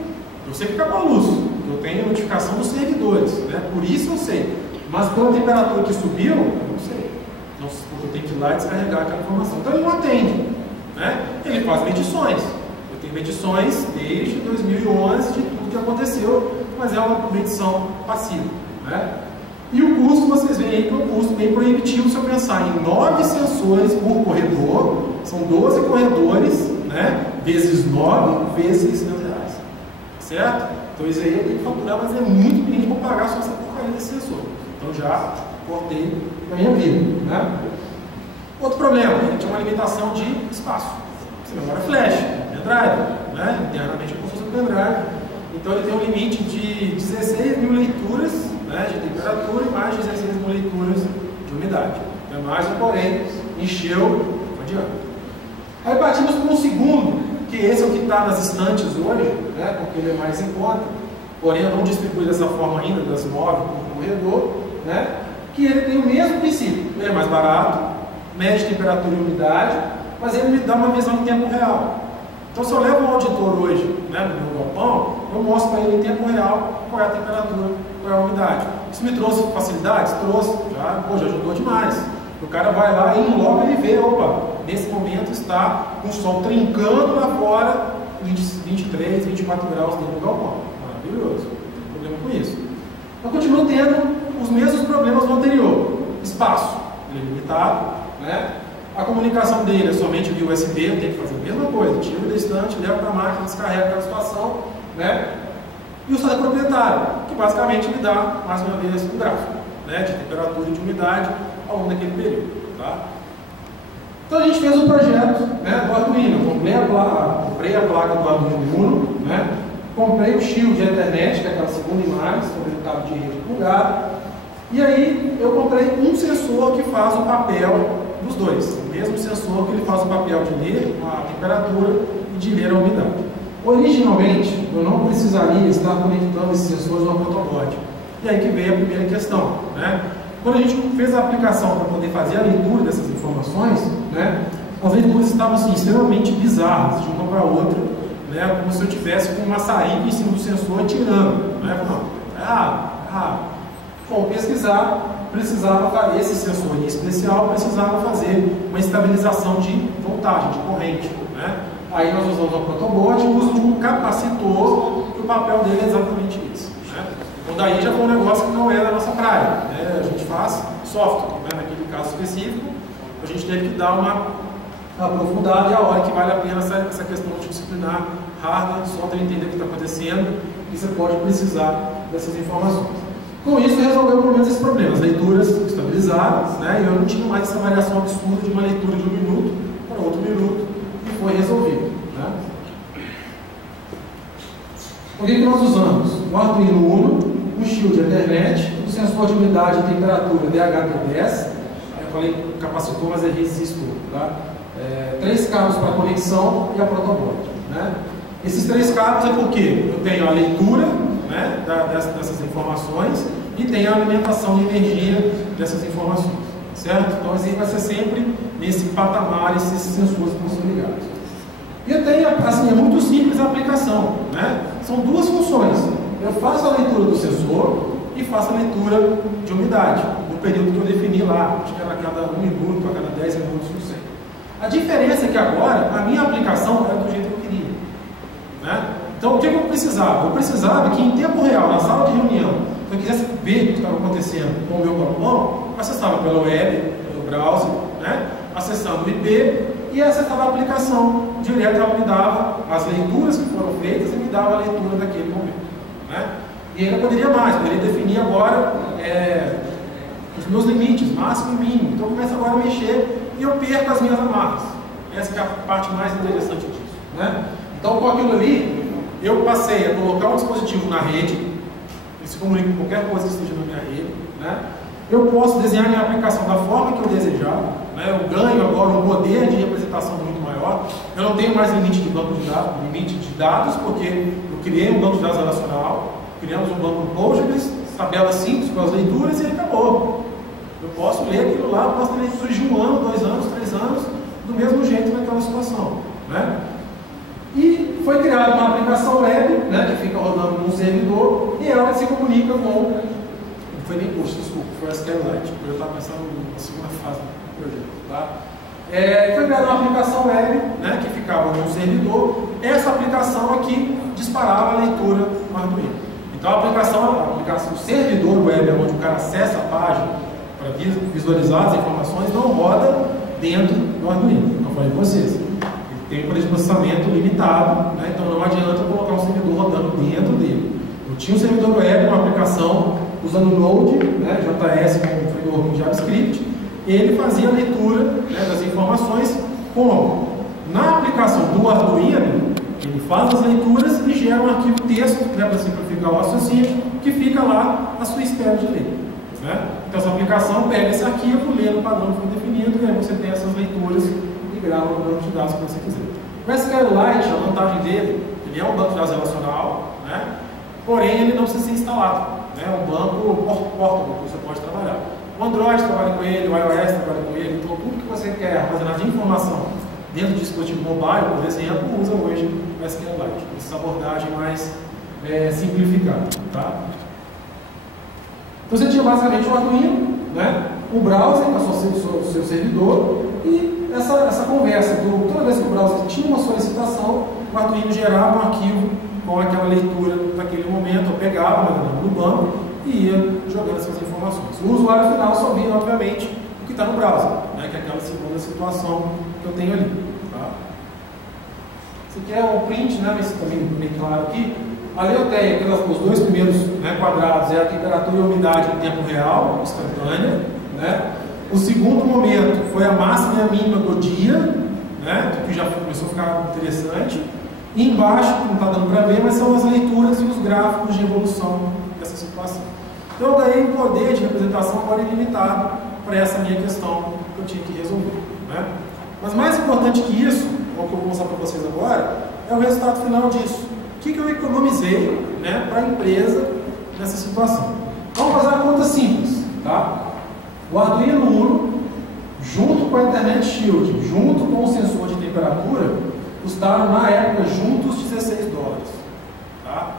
Eu sei que acabou a luz, eu tenho a notificação dos servidores, né, por isso eu sei. Mas pela temperatura que subiu, eu não sei. Então, eu tenho que ir lá e descarregar aquela informação. Então ele não atende. Né? Ele faz medições. Eu tenho medições desde 2011 de tudo que aconteceu, mas é uma medição passiva. Né? E o custo, vocês veem aí que é um custo bem proibitivo se eu pensar em 9 sensores por corredor, são 12 corredores, né? Vezes 9, vezes R$600. Certo? Então isso aí eu tenho que faturar, mas é muito pequeno para pagar só essa porcaria desse sensor. Então já cortei na minha vida. Né? Outro problema, ele tinha uma limitação de espaço. Você agora flash, pendrive, né? Internamente é como se fosse um pendrive. Então ele tem um limite de 16 mil leituras, né, de temperatura e mais 16 mil leituras de umidade. Então, mais um porém, encheu, adianta. Aí partimos para um segundo, que esse é o que está nas estantes hoje, né, porque ele é mais em conta, porém eu não distribuí dessa forma ainda, das 9 por corredor, né, que ele tem o mesmo princípio, ele é mais barato, mede temperatura e umidade, mas ele me dá uma visão em tempo real. Então, se eu levo um auditor hoje, né, no meu galpão, eu mostro para ele em tempo real qual é a temperatura, qual é a umidade. Isso me trouxe facilidades? Trouxe. Já ajudou demais. O cara vai lá e logo ele vê, opa, nesse momento está com o sol trincando lá fora, 23, 24 graus dentro do galpão. Maravilhoso. Não tem problema com isso. Eu continuo tendo os mesmos problemas do anterior. Espaço. Ele é limitado, né? A comunicação dele é somente via USB, eu tenho que fazer a mesma coisa, tiro da estante, levo para a máquina, descarrego aquela situação, né? E o estado proprietário, que basicamente me dá, mais uma vez, um gráfico, né, de temperatura e de umidade ao longo daquele período. Tá? Então a gente fez o projeto, né, do Arduino. Eu comprei a placa do Arduino Uno, né, comprei o shield de Ethernet, que é aquela segunda imagem, sobre o cabo de rede plugado, e aí eu comprei um sensor que faz o papel dos dois, o mesmo sensor que ele faz o papel de ler a temperatura e de ler a umidade. Originalmente, eu não precisaria estar conectando esses sensores ao protoboard. E aí que veio a primeira questão. Né? Quando a gente fez a aplicação para poder fazer a leitura dessas informações, né, as leituras estavam assim, extremamente bizarras, de uma para a outra, né, como se eu tivesse com uma maçarica em cima do sensor tirando. Né? Não, errado. Bom, pesquisar, precisava, esse sensor em especial precisava fazer uma estabilização de voltagem, de corrente. Né? Aí nós usamos o protoboard e o uso de um capacitor, que o papel dele é exatamente isso. Né? Então daí já foi um negócio que não é da nossa praia. Né? A gente faz software, né? Naquele caso específico, a gente teve que dar uma aprofundada e a hora que vale a pena essa questão de disciplinar hardware, software, entender o que está acontecendo e você pode precisar dessas informações. Com isso, resolveu pelo menos esses problemas, leituras estabilizadas, né? E eu não tinha mais essa variação absurda de uma leitura de 1 minuto para outro minuto, e foi resolvido. Né? O que nós usamos? O Arduino Uno, um shield Ethernet, um sensor de umidade e temperatura DHT10, eu falei capacitor, mas é resistor. Tá? 3 cabos para conexão e a protoboard. Né? Esses 3 cabos é porque eu tenho a leitura, né, dessas informações e tem a alimentação de energia dessas informações, certo? Então isso vai ser sempre nesse patamar, esses sensores que estão ligados. E eu tenho, assim, é muito simples a aplicação, né? São 2 funções. Eu faço a leitura do sensor e faço a leitura de umidade, no período que eu defini lá, acho que era a cada 1 minuto, a cada 10 minutos, não sei. A diferença é que agora a minha aplicação era do jeito que eu queria, né? Então, o que eu precisava? Eu precisava que, em tempo real, na sala de reunião, se eu quisesse ver o que estava acontecendo com o meu galpão, eu acessava pela web, pelo browser, né? Acessando o IP e acessava a aplicação direto, ela me dava as leituras que foram feitas e me dava a leitura daquele momento. Né? E ainda poderia mais, poderia definir agora os meus limites, máximo e mínimo. Então, eu começo agora a mexer e eu perco as minhas amarras. Essa é a parte mais interessante disso. Né? Então, com aquilo ali, eu passei a colocar um dispositivo na rede, ele se comunica com qualquer coisa que esteja na minha rede, né? Eu posso desenhar minha aplicação da forma que eu desejar, né? Eu ganho agora um poder de representação muito maior. Eu não tenho mais limite de banco de dados, porque eu criei um banco de dados relacional, criamos um banco Postgres, tabela simples com as leituras e acabou. Eu posso ler aquilo lá, eu posso ter leituras de 1 ano, 2 anos, 3 anos, do mesmo jeito naquela situação, né? E foi criada uma aplicação web, né, que fica rodando num servidor e ela se comunica com... Não foi nem post, desculpa, foi a SQLite, porque eu estava pensando na segunda fase do projeto, tá? Foi criada uma aplicação web, né, que ficava num servidor. Essa aplicação aqui disparava a leitura no Arduino. Então a aplicação, o servidor web, onde o cara acessa a página para visualizar as informações, não roda dentro do Arduino, como eu falei para vocês. Ele tem um poder de processamento limitado, né? Então não adianta eu colocar um servidor rodando dentro dele. Eu tinha um servidor web, uma aplicação usando Node, né, JS com um framework em JavaScript. Ele fazia a leitura, né, das informações como? Na aplicação do Arduino, ele faz as leituras e gera um arquivo texto, né, para simplificar o raciocínio, que fica lá à sua espera de ler. Né? Então essa aplicação pega esse arquivo, lê no padrão que foi definido, e aí você tem essas leituras e grava no banco de dados que você quiser. O SQLite, a vantagem dele, ele é um banco de dados relacional, né? Porém ele não precisa ser instalado. É um banco portable que você pode trabalhar. O Android trabalha com ele, o iOS trabalha com ele, então tudo que você quer armazenar de informação dentro do dispositivo mobile, por exemplo, usa hoje o SQLite, essa abordagem mais simplificada. Tá? Então você tinha basicamente o Arduino, né? O browser com o seu servidor e essa conversa. Toda vez que o browser tinha uma solicitação, o Arduino gerava um arquivo com aquela leitura naquele momento, eu pegava no banco e ia jogando essas informações. O usuário final só via, obviamente, o que está no browser, né, que é aquela segunda situação que eu tenho ali. Tá? Esse aqui é o print, né, mas também bem claro aqui. Ali eu tenho os dois primeiros, né, quadrados, é a temperatura e a umidade em tempo real, instantânea. Né? O segundo momento foi a máxima e a mínima do dia, né, que já começou a ficar interessante. E embaixo, que não está dando para ver, mas são as leituras e os gráficos de evolução dessa situação. Então eu ganhei um poder de representação agora ilimitado para essa minha questão que eu tinha que resolver. Né? Mas mais importante que isso, o que eu vou mostrar para vocês agora, é o resultado final disso. O que eu economizei, né, para a empresa nessa situação? Vamos fazer uma conta simples. Tá? O Arduino Uno, junto com a Internet Shield, junto com o sensor de temperatura, custaram na época juntos $16. Tá?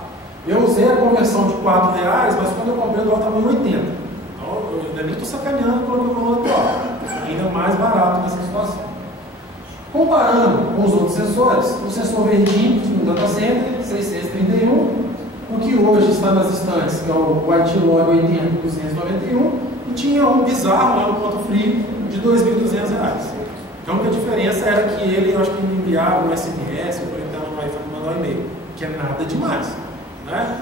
Eu usei a conversão de R$4, mas quando eu comprei o dólar estava em 80. Então eu ainda nem estou sacaneando pelo meu valor atual. Foi ainda mais barato nessa situação. Comparando com os outros sensores, o sensor verdinho no data center, 631, o que hoje está nas estantes, que é o Whitelog 80-291, e tinha um bizarro lá no ponto frio de R$2.200. Então a diferença era que ele, eu acho que ele enviava um SMS, ou então no iPhone mandar um e-mail, que é nada demais. Né?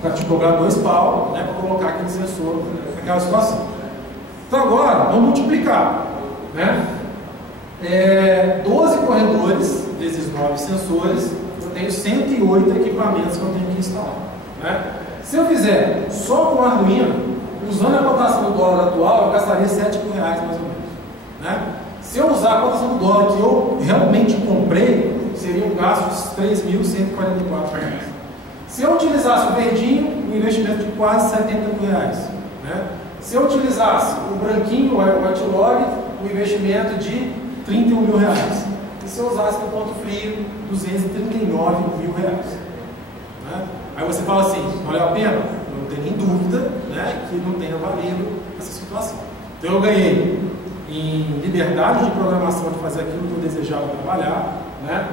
Para te cobrar £2, né, para colocar aquele sensor naquela situação. Então agora, vamos multiplicar. Né? 12 corredores desses 9 sensores, eu tenho 108 equipamentos que eu tenho que instalar. Né? Se eu fizer só com o Arduino, usando a cotação do dólar atual, eu gastaria R$7.000 mais ou menos. Né? Se eu usar a cotação do dólar que eu realmente comprei, seria um gasto de R$3.144. Se eu utilizasse o verdinho, um investimento de quase R$70.000. Né? Se eu utilizasse o branquinho, o Whitelog, um investimento de R$31.000. E se eu usasse no ponto frio, R$239.000. Né? Aí você fala assim, valeu a pena? Eu não tenho nem dúvida, né, que não tenha valido essa situação. Então eu ganhei em liberdade de programação de fazer aquilo que eu desejava trabalhar, né?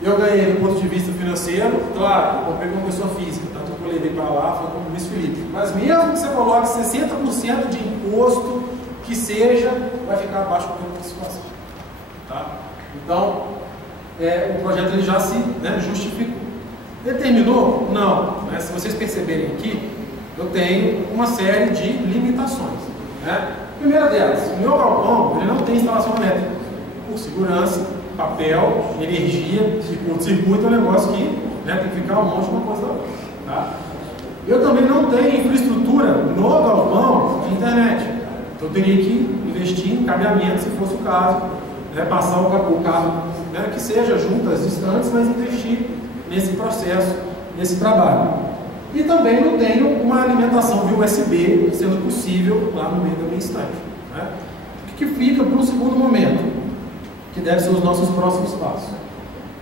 Eu ganhei do ponto de vista financeiro, claro, eu comprei como pessoa física, tanto que eu levei para lá, foi como o Luiz Felipe. Mas mesmo que você coloque 60% de imposto, que seja, vai ficar abaixo da situação. Tá? Então, o projeto ele já se, né, justificou. Determinou? Não. Né? Se vocês perceberem aqui, eu tenho uma série de limitações. Né? Primeira delas, o meu galpão ele não tem instalação elétrica. Por segurança, papel, energia, curto-circuito é um negócio que, né, tem que ficar longe de uma coisa da outra. Tá? Eu também não tenho infraestrutura no galpão de internet. Então eu teria que investir em cabeamento, se fosse o caso, né, passar o cabo, né, que seja juntas distantes, mas investir nesse processo, nesse trabalho. E também não tenho uma alimentação via USB, sendo possível, lá no meio da minha estante. Né? O que fica para um segundo momento, que deve ser os nossos próximos passos.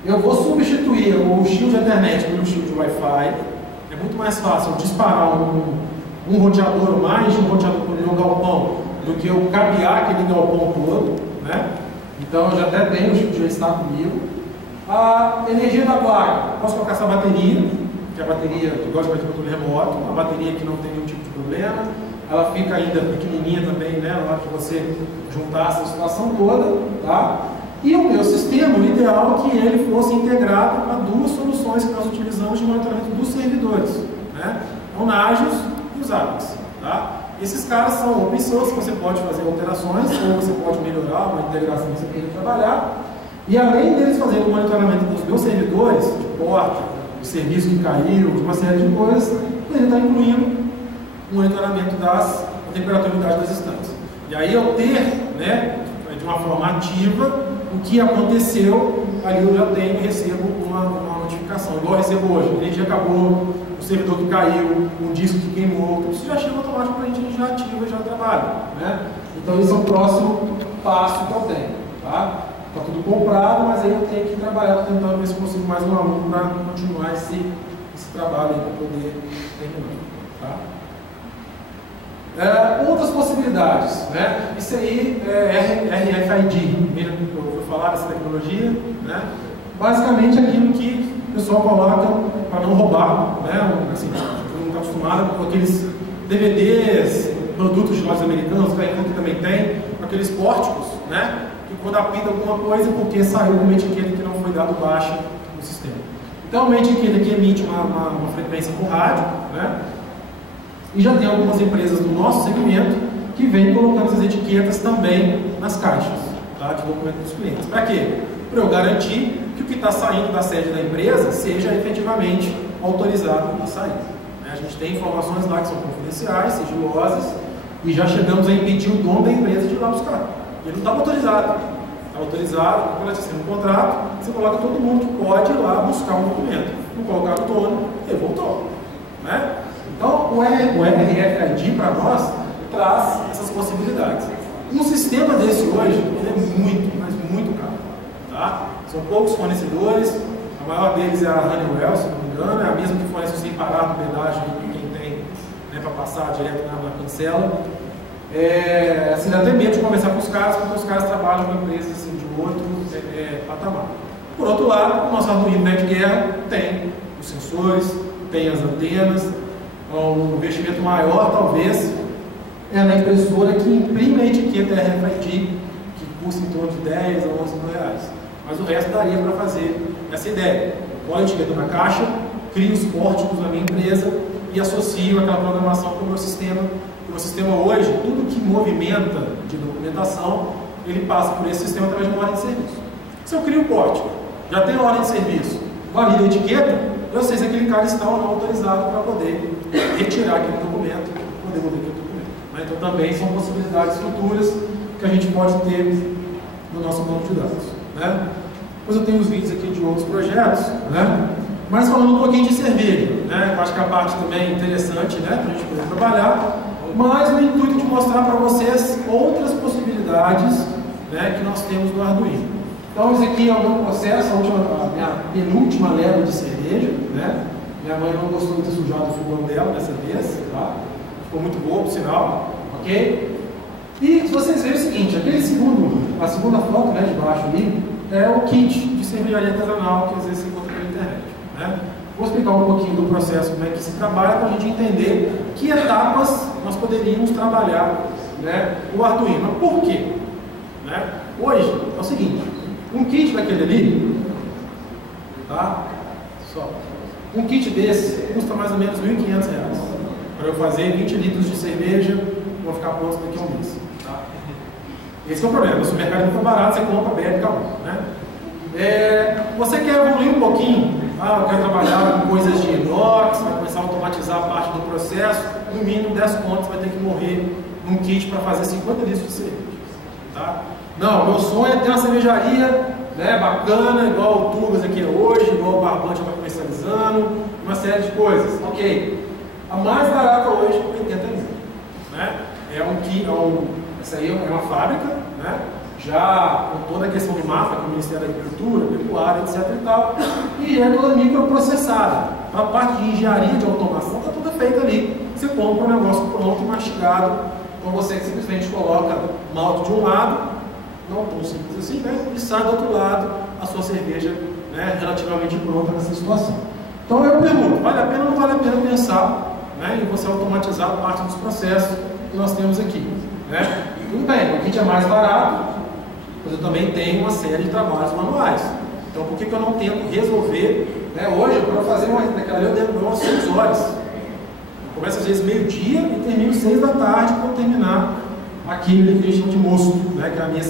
Eu vou substituir o shield de internet pelo shield de Wi-Fi. É muito mais fácil disparar um roteador ou mais de um roteador no meu galpão do que eu cabear aquele galpão todo, né? Então eu já até tenho, o shield já está comigo. A energia da placa, posso colocar essa bateria, que é a bateria que gosta de controle remoto, uma bateria que não tem nenhum tipo de problema, ela fica ainda pequenininha também, né, na hora que você juntar essa situação toda, tá? E o meu sistema, o ideal é que ele fosse integrado a duas soluções que nós utilizamos de monitoramento dos servidores, né? O Nagios e os Apex, tá? Esses caras são open source, você pode fazer alterações, ou você pode melhorar uma integração que você pode trabalhar. E além deles fazerem o monitoramento dos meus servidores, de porta, de serviço que caiu, de uma série de coisas, ele está incluindo o monitoramento da temperatura e umidade das instâncias. E aí eu ter, né, de uma forma ativa, o que aconteceu, ali eu já tenho e recebo uma notificação. Igual eu recebo hoje, a energia acabou, o servidor que caiu, um disco que queimou, isso já chega automático para a gente já ativa e já trabalha. Né? Então esse é o próximo passo que eu tenho. Tá? Está tudo comprado, mas aí eu tenho que trabalhar, estou tentando ver se consigo mais um aluno para continuar esse trabalho aí para poder terminar. Tá? Outras possibilidades, né? Isso aí é RFID, eu vou falar dessa tecnologia, né? Basicamente aquilo que o pessoal coloca para não roubar, né? Assim, não está acostumado com aqueles DVDs, produtos de lojas americanos, que também tem, aqueles pórticos, né? Que quando apita alguma coisa, porque saiu uma etiqueta que não foi dado baixa no sistema. Então, uma etiqueta que emite uma frequência com rádio, né? E já tem algumas empresas do nosso segmento que vêm colocando essas etiquetas também nas caixas, tá, de documento dos clientes. Para quê? Para eu garantir que o que está saindo da sede da empresa seja efetivamente autorizado a sair. A gente tem informações lá que são confidenciais, sigilosas, e já chegamos a impedir o dono da empresa de ir lá buscar. Ele não estava autorizado. Está autorizado, quando você assina um contrato, você coloca todo mundo que pode ir lá buscar um documento. Não colocar o dono, ele voltou. Né? Então, o RFID para nós traz essas possibilidades. Um sistema desse hoje, ele é muito, mas muito caro. Tá? São poucos fornecedores, a maior deles é a Honeywell, se não me engano, é a mesma que fornece sem parar no pedágio de quem tem, né, para passar direto na cancela. Assim, dá até medo de conversar com os caras, porque os caras trabalham com empresas assim, de outro patamar. Por outro lado, o nosso Arduino Netgear tem os sensores, tem as antenas. Um investimento maior, talvez, é na impressora que imprime a etiqueta RFID, que custa em torno de 10 a 11 mil reais. Mas o resto daria para fazer essa ideia. Põe a etiqueta na caixa, crio os pórticos na minha empresa e associo aquela programação com o meu sistema. O meu sistema hoje, tudo que movimenta de documentação, ele passa por esse sistema através de uma ordem de serviço. Se eu crio o pórtico, já tenho a ordem de serviço, valida a etiqueta, eu sei se aquele cara está ou não autorizado para poder retirar aquele documento, poder mover aquele documento. Né? Então também são possibilidades futuras que a gente pode ter no nosso banco de dados. Né? Depois eu tenho os vídeos aqui de outros projetos, né? Mas falando um pouquinho de cerveja, né? Eu acho que é a parte também interessante, né? Para a gente poder trabalhar, mas no intuito de mostrar para vocês outras possibilidades, né, que nós temos no Arduino. Então esse aqui é o meu processo, a minha penúltima leva de cerveja, né? Minha mãe não gostou de ter sujado o fogão dela dessa vez, tá? Ficou muito boa, por sinal, ok? E vocês veem o seguinte, a segunda foto, né, de baixo ali, é o kit de cervejaria artesanal que às vezes se encontra pela internet, né? Vou explicar um pouquinho do processo, como é que se trabalha, para a gente entender que etapas nós poderíamos trabalhar, né, o Arduino. Mas por quê? Né? Hoje é o seguinte, um kit daquele ali, tá? Só. Um kit desse custa mais ou menos R$ 1.500 para eu fazer 20 litros de cerveja, vão ficar prontos daqui a um mês. Tá? Esse é o problema. O supermercado é muito barato, você compra, bebe, acabou. Né? Você quer evoluir um pouquinho? Eu quero trabalhar com coisas de inox, vai começar a automatizar a parte do processo, no mínimo 10 contas vai ter que morrer num kit para fazer 50 litros de cerveja. Tá? Não, meu sonho é ter uma cervejaria, né, bacana, igual o Tugas aqui é hoje, igual o Barbante está comercializando, uma série de coisas. Ok. A mais barata hoje é 80 mil. Né? Essa aí é uma fábrica, né? Já com toda a questão de mapa, com o Ministério da Agricultura, Pecuária, etc. e tal, e é toda microprocessada. Então, a parte de engenharia, de automação, está toda feita ali. Você compra um negócio pronto e mastigado, então você que simplesmente coloca malte de um lado, não tão simples assim, né? E sai do outro lado a sua cerveja, né, relativamente pronta nessa situação. Então eu pergunto, vale a pena ou não vale a pena pensar, né, em você automatizar parte dos processos que nós temos aqui? Né? Tudo bem, o kit é mais barato, mas eu também tenho uma série de trabalhos manuais. Então por que eu não tento resolver, né? Hoje, para fazer naquela eu demoro umas 6 horas. Eu começo às vezes meio-dia e termino 6 da tarde para terminar aquilo que a gente chama de mosto, né? Que é a minha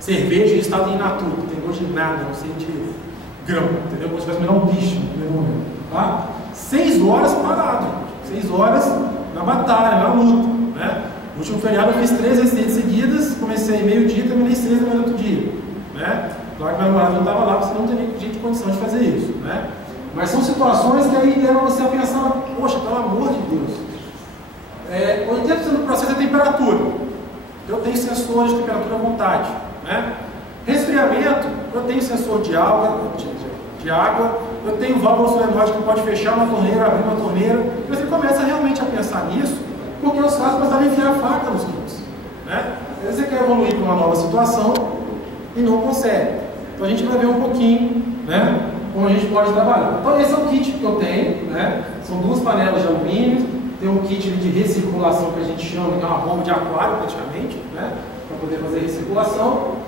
cerveja em estado in natura, não tem gosto de nada, não sei de grão, entendeu? Como se fosse melhor um bicho no primeiro momento. Tá? 6 horas parado, 6 horas na batalha, na luta. Né? No último feriado eu fiz 3 receitas seguidas, comecei meio-dia e terminei 6 da manhã do outro dia. Né? Claro que meu namorado não estava lá, porque senão não teria gente condição de fazer isso. Né? Mas são situações que aí levam você a pensar, poxa, pelo amor de Deus. 80% do processo é temperatura. Eu tenho sensor de temperatura à vontade. Né? Resfriamento, eu tenho sensor de água, eu tenho válvula solenoide que pode fechar uma torneira, abrir uma torneira. E você começa realmente a pensar nisso, porque os caras começaram a enfiar a faca nos kits. Né? Às vezes você quer evoluir para uma nova situação e não consegue. Então a gente vai ver um pouquinho, né, como a gente pode trabalhar. Então esse é o kit que eu tenho, né? São 2 panelas de alumínio, tem um kit de recirculação que a gente chama, que é uma bomba de aquário praticamente, né, para poder fazer recirculação.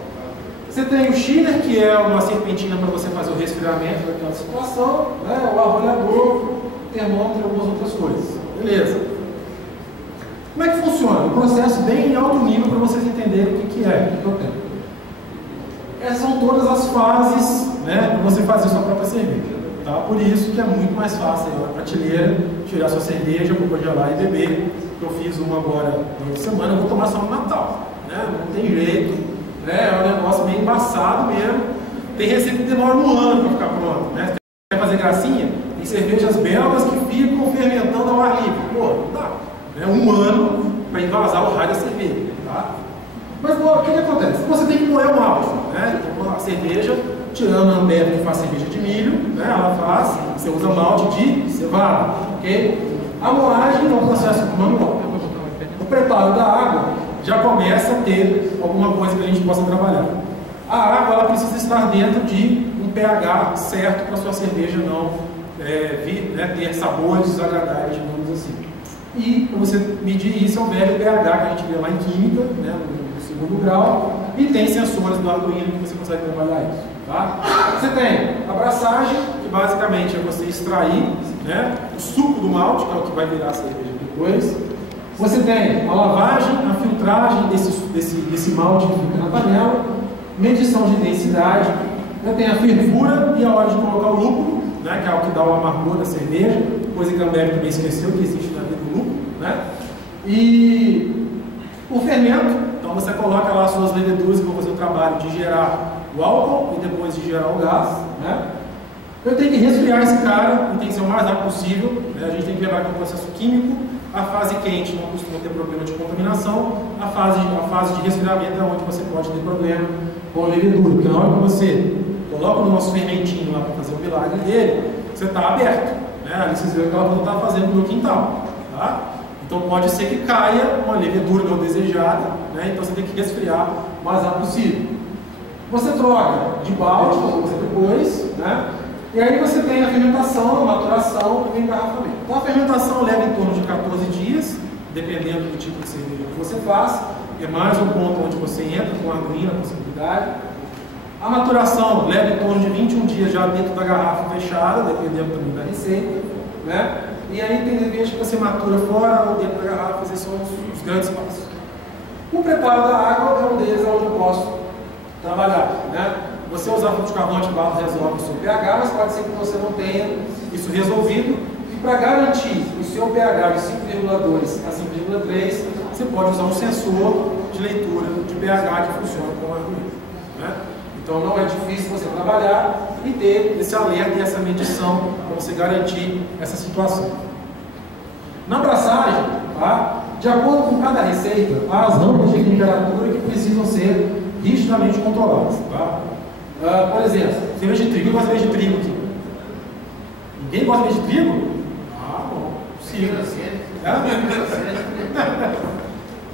Você tem o chiller, que é uma serpentina para você fazer o resfriamento daquela situação, né, o arrolhador, o termômetro e algumas outras coisas. Beleza. Como é que funciona? Um processo bem alto nível para vocês entenderem o que é, o que eu tenho. Essas são todas as fases, né, para você fazer sua própria cerveja. Tá? Por isso que é muito mais fácil ir na prateleira, tirar sua cerveja, congelar e beber. Eu fiz uma agora na outra semana, eu vou tomar só no Natal. Né? Não tem jeito. É um negócio meio embaçado mesmo. Tem receita que demora 1 ano para ficar pronto. Né? Você quer fazer gracinha? Tem cervejas belgas que ficam fermentando ao ar livre. Pô, não dá. É 1 ano para invasar o raio da cerveja. Tá? Mas o que acontece? Você tem que moer o malte. Né? Então, a cerveja, tirando a Ambev que faz cerveja de milho, né? Ela faz, você usa malte de cevada. Okay? A moagem é um processo manual. O preparo da água já começa a ter alguma coisa que a gente possa trabalhar. A água ela precisa estar dentro de um pH certo para a sua cerveja não ter sabores desagradáveis, digamos assim. E para você medir isso é o velho pH que a gente vê lá em química, né, no 2º grau, e tem sensores do Arduino que você consegue trabalhar isso. Tá? Você tem a abraçagem, que basicamente é você extrair, né, o suco do malte, que é o que vai virar a cerveja depois. Você tem a lavagem, a filtragem desse malte que fica na panela, medição de densidade, tem a fervura e a hora de colocar o lúpulo, né, que é o que dá o amargor da cerveja, coisa que a Ambev também esqueceu que existe na vida do lúpulo. Né? E o fermento, então você coloca lá as suas leveduras que vão fazer o trabalho de gerar o álcool e depois de gerar o gás. Né? Eu tenho que resfriar esse cara e tem que ser o mais rápido possível. Né? A gente tem que lembrar que é um processo químico. A fase quente não costuma ter problema de contaminação. A fase de resfriamento é onde você pode ter problema com a levedura. Porque na hora que você coloca o nosso fermentinho lá para fazer o milagre dele, você está aberto. Né? Ali vocês viram que ela está fazendo no meu quintal. Tá? Então pode ser que caia uma levedura não desejada. Né? Então você tem que resfriar o mais rápido possível. Você troca de balde, como você depois, né? E aí você tem a fermentação, a maturação e o engarrafamento. Então a fermentação leva em torno de 14 dias, dependendo do tipo de cerveja que você faz. É mais um ponto onde você entra com a Arduino, a possibilidade. A maturação leva em torno de 21 dias já dentro da garrafa fechada, dependendo também da receita. Né? E aí tem cerveja que você matura fora ou dentro da garrafa, esses são os grandes passos. O preparo da água é um deles onde eu posso trabalhar. Né? Você usar fruto de carvão de barro resolve o seu pH, mas pode ser que você não tenha isso resolvido. E para garantir o seu pH de 5,2 a 5,3, você pode usar um sensor de leitura de pH que funciona com o Arduino, né? Então não é difícil você trabalhar e ter esse alerta e essa medição para você garantir essa situação. Na abraçagem, tá? De acordo com cada receita, há as rampas de temperatura que precisam ser rigidamente controladas. Tá? Por exemplo, cerveja de trigo. Quem gosta de cerveja de trigo aqui? Ninguém gosta de cerveja de trigo? Ah, bom. Sim.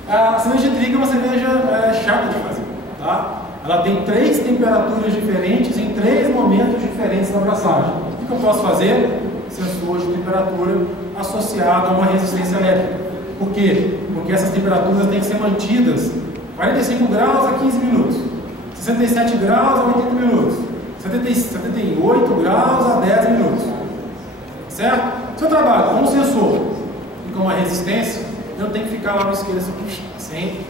A cerveja de trigo é uma cerveja chata de fazer. Tá? Ela tem 3 temperaturas diferentes em 3 momentos diferentes na abraçagem. O que eu posso fazer? Sensor de temperatura associado a uma resistência elétrica. Por quê? Porque essas temperaturas têm que ser mantidas 45 graus a 15 minutos, 67 graus a 80 minutos, 78 graus a 10 minutos. Certo? Se eu trabalho com um sensor e com uma resistência, eu tenho que ficar lá no isqueiro assim,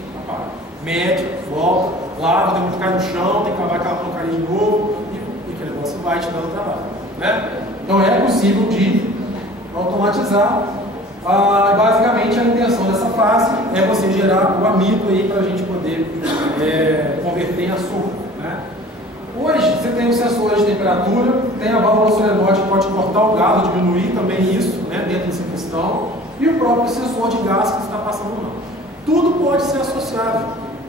mede, volta, lava, tem que cair no chão, tem que lavar aquela porcaria de novo e aquele negócio vai te dando trabalho. Né? Então é possível de automatizar. Basicamente a intenção dessa fase é você gerar o amido aí para a gente poder converter em açúcar. Né? Hoje você tem o sensor de temperatura, tem a válvula solenoide que pode cortar o gás, diminuir também isso, né, dentro dessa questão, e o próprio sensor de gás que está passando lá. Tudo pode ser associado.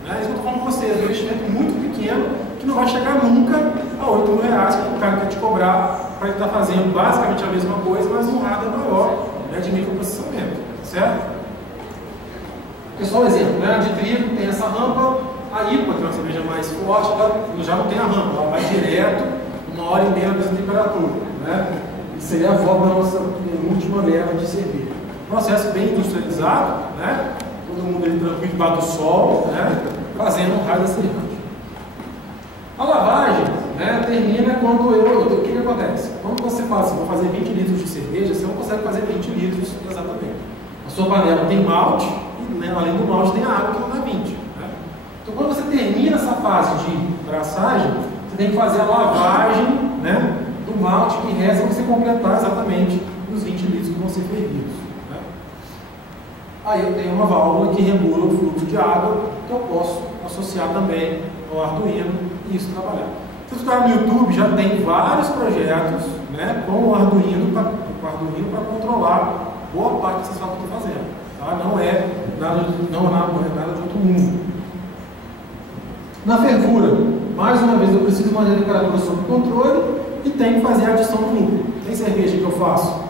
Né? Isso que eu estou falando com vocês, é um investimento muito pequeno que não vai chegar nunca a R$8.000 que o cara quer te cobrar para ele estar fazendo basicamente a mesma coisa, mas um hardware maior, né, de microprocessamento, certo? Aqui só um exemplo, né? De trigo tem essa rampa, a IPA, que é uma cerveja mais forte, ela já não tem a rampa, ela vai direto 1h30 dessa temperatura, né? Isso seria a forma da nossa última leva de cerveja. Processo bem industrializado, né? Todo mundo ali tranquilo debaixo do sol, né? Fazendo um raio da cerveja. A lavagem, né, termina quando o que acontece? Quando você fala assim, vou fazer 20 litros de cerveja, você não consegue fazer 20 litros exatamente. A sua panela tem malte, e né, além do malte tem a água que não dá 20. Né? Então quando você termina essa fase de braçagem, você tem que fazer a lavagem, né, do malte que resta para você completar exatamente os 20 litros que vão ser fervidos. Né? Aí eu tenho uma válvula que regula o fluxo de água, que eu posso associar também ao Arduino e isso trabalhar. Se você está no YouTube, já tem vários projetos, né, com o Arduino para controlar boa parte dessas coisas que eu estou fazendo. Tá? Não é nada de outro mundo. Na fervura, mais uma vez, eu preciso manter a temperatura sob controle e tenho que fazer a adição do lúpulo. Tem cerveja que eu faço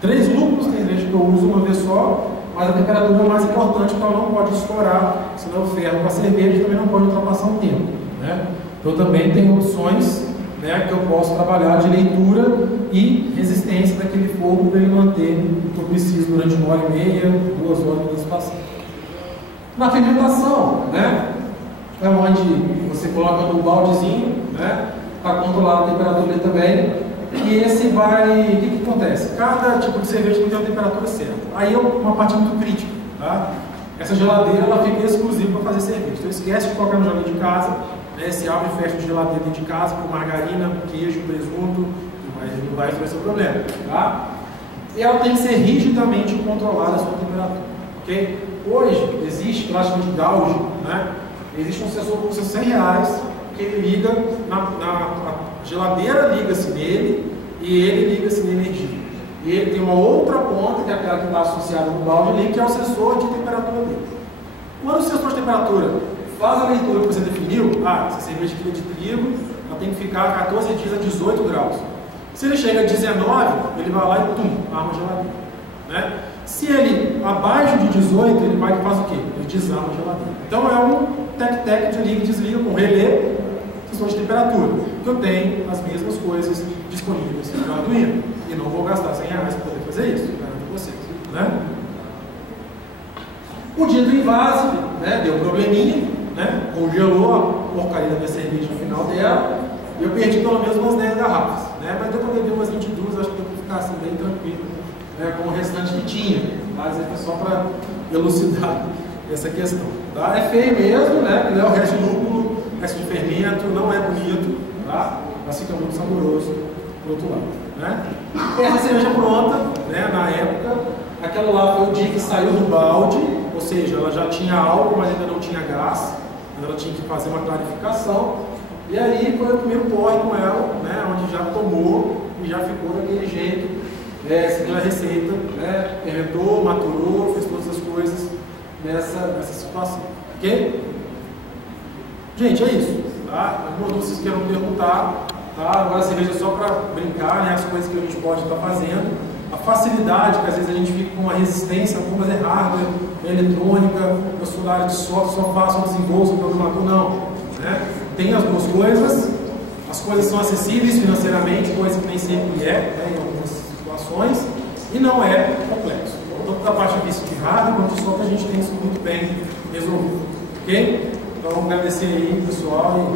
3 lúpulos, tem cerveja que eu uso uma vez só, mas a temperatura é mais importante, porque ela não pode estourar, senão eu ferro com a cerveja e também não pode ultrapassar o tempo. Né? Então também tem opções, né, que eu posso trabalhar de leitura e resistência daquele fogo para ele manter o que eu preciso durante 1h30, 2 horas de espaço. Na fermentação, né, é onde você coloca no baldezinho, né, para controlar a temperatura também. E esse vai... O que acontece? Cada tipo de cerveja tem uma temperatura certa. Aí é uma parte muito crítica. Tá? Essa geladeira ela fica exclusiva para fazer cerveja. Então esquece de colocar no geladeira de casa. Né? Se abre e fecha de geladeira dentro de casa com margarina, queijo, presunto, não vai resolver esse problema. Tá? E ela tem que ser rigidamente controlada a sua temperatura. Okay? Hoje existe, que nós chamamos de gauge, né? Existe um sensor que custa R$100 que ele liga a geladeira liga-se nele e ele liga-se na energia. E ele tem uma outra ponta, que é aquela que está associada no balde ali, que é o sensor de temperatura dele. Quando o sensor de temperatura faz a leitura que você definiu, essa cerveja aqui é de trigo, ela tem que ficar 14 dias a 18 graus. Se ele chega a 19, ele vai lá e arma a geladeira. Né? Se ele abaixo de 18, ele vai e faz o quê? Ele desarma a geladeira. Então é um tec-tec de liga e desliga com relé, sensor de temperatura. Que eu tenho as mesmas coisas disponíveis no Arduino. E não vou gastar R$100 para poder fazer isso, garanto vocês. Né? O dia do invase, né, deu um probleminha, né, congelou a porcaria da minha cerveja no final dela, e eu perdi pelo menos umas 10 garrafas. Né, mas deu para beber umas 22, acho que deu para ficar assim bem tranquilo, né, com o restante que tinha. Mas é só para elucidar essa questão. Tá? É feio mesmo, né, porque é o resto de lúpulo, o resto de fermento, não é bonito, tá? Mas fica muito saboroso do outro lado. Né? Essa cerveja pronta, né, na época, aquela lá foi o dia que saiu do balde, ou seja, ela já tinha álcool, mas ainda não tinha gás, ela tinha que fazer uma clarificação, e aí foi o primeiro porre com ela, né, onde já tomou e já ficou daquele jeito, seguindo a receita, né, fermentou, maturou, fez todas as coisas nessa situação, ok? Gente, é isso, tá? Alguma vocês queiram perguntar, tá? Agora a cerveja é só para brincar, né, as coisas que a gente pode estar fazendo, a facilidade, que às vezes a gente fica com uma resistência, algumas é hardware, é eletrônica, eu sou da área de software, só faço, não desenvolvo, sou programador, não, né? Tem as duas coisas, as coisas são acessíveis financeiramente, coisa que nem sempre é, né, em algumas situações, e não é complexo. Tanto da parte de hardware quanto de software a gente tem isso muito bem resolvido, ok? Então, agradecer aí, pessoal.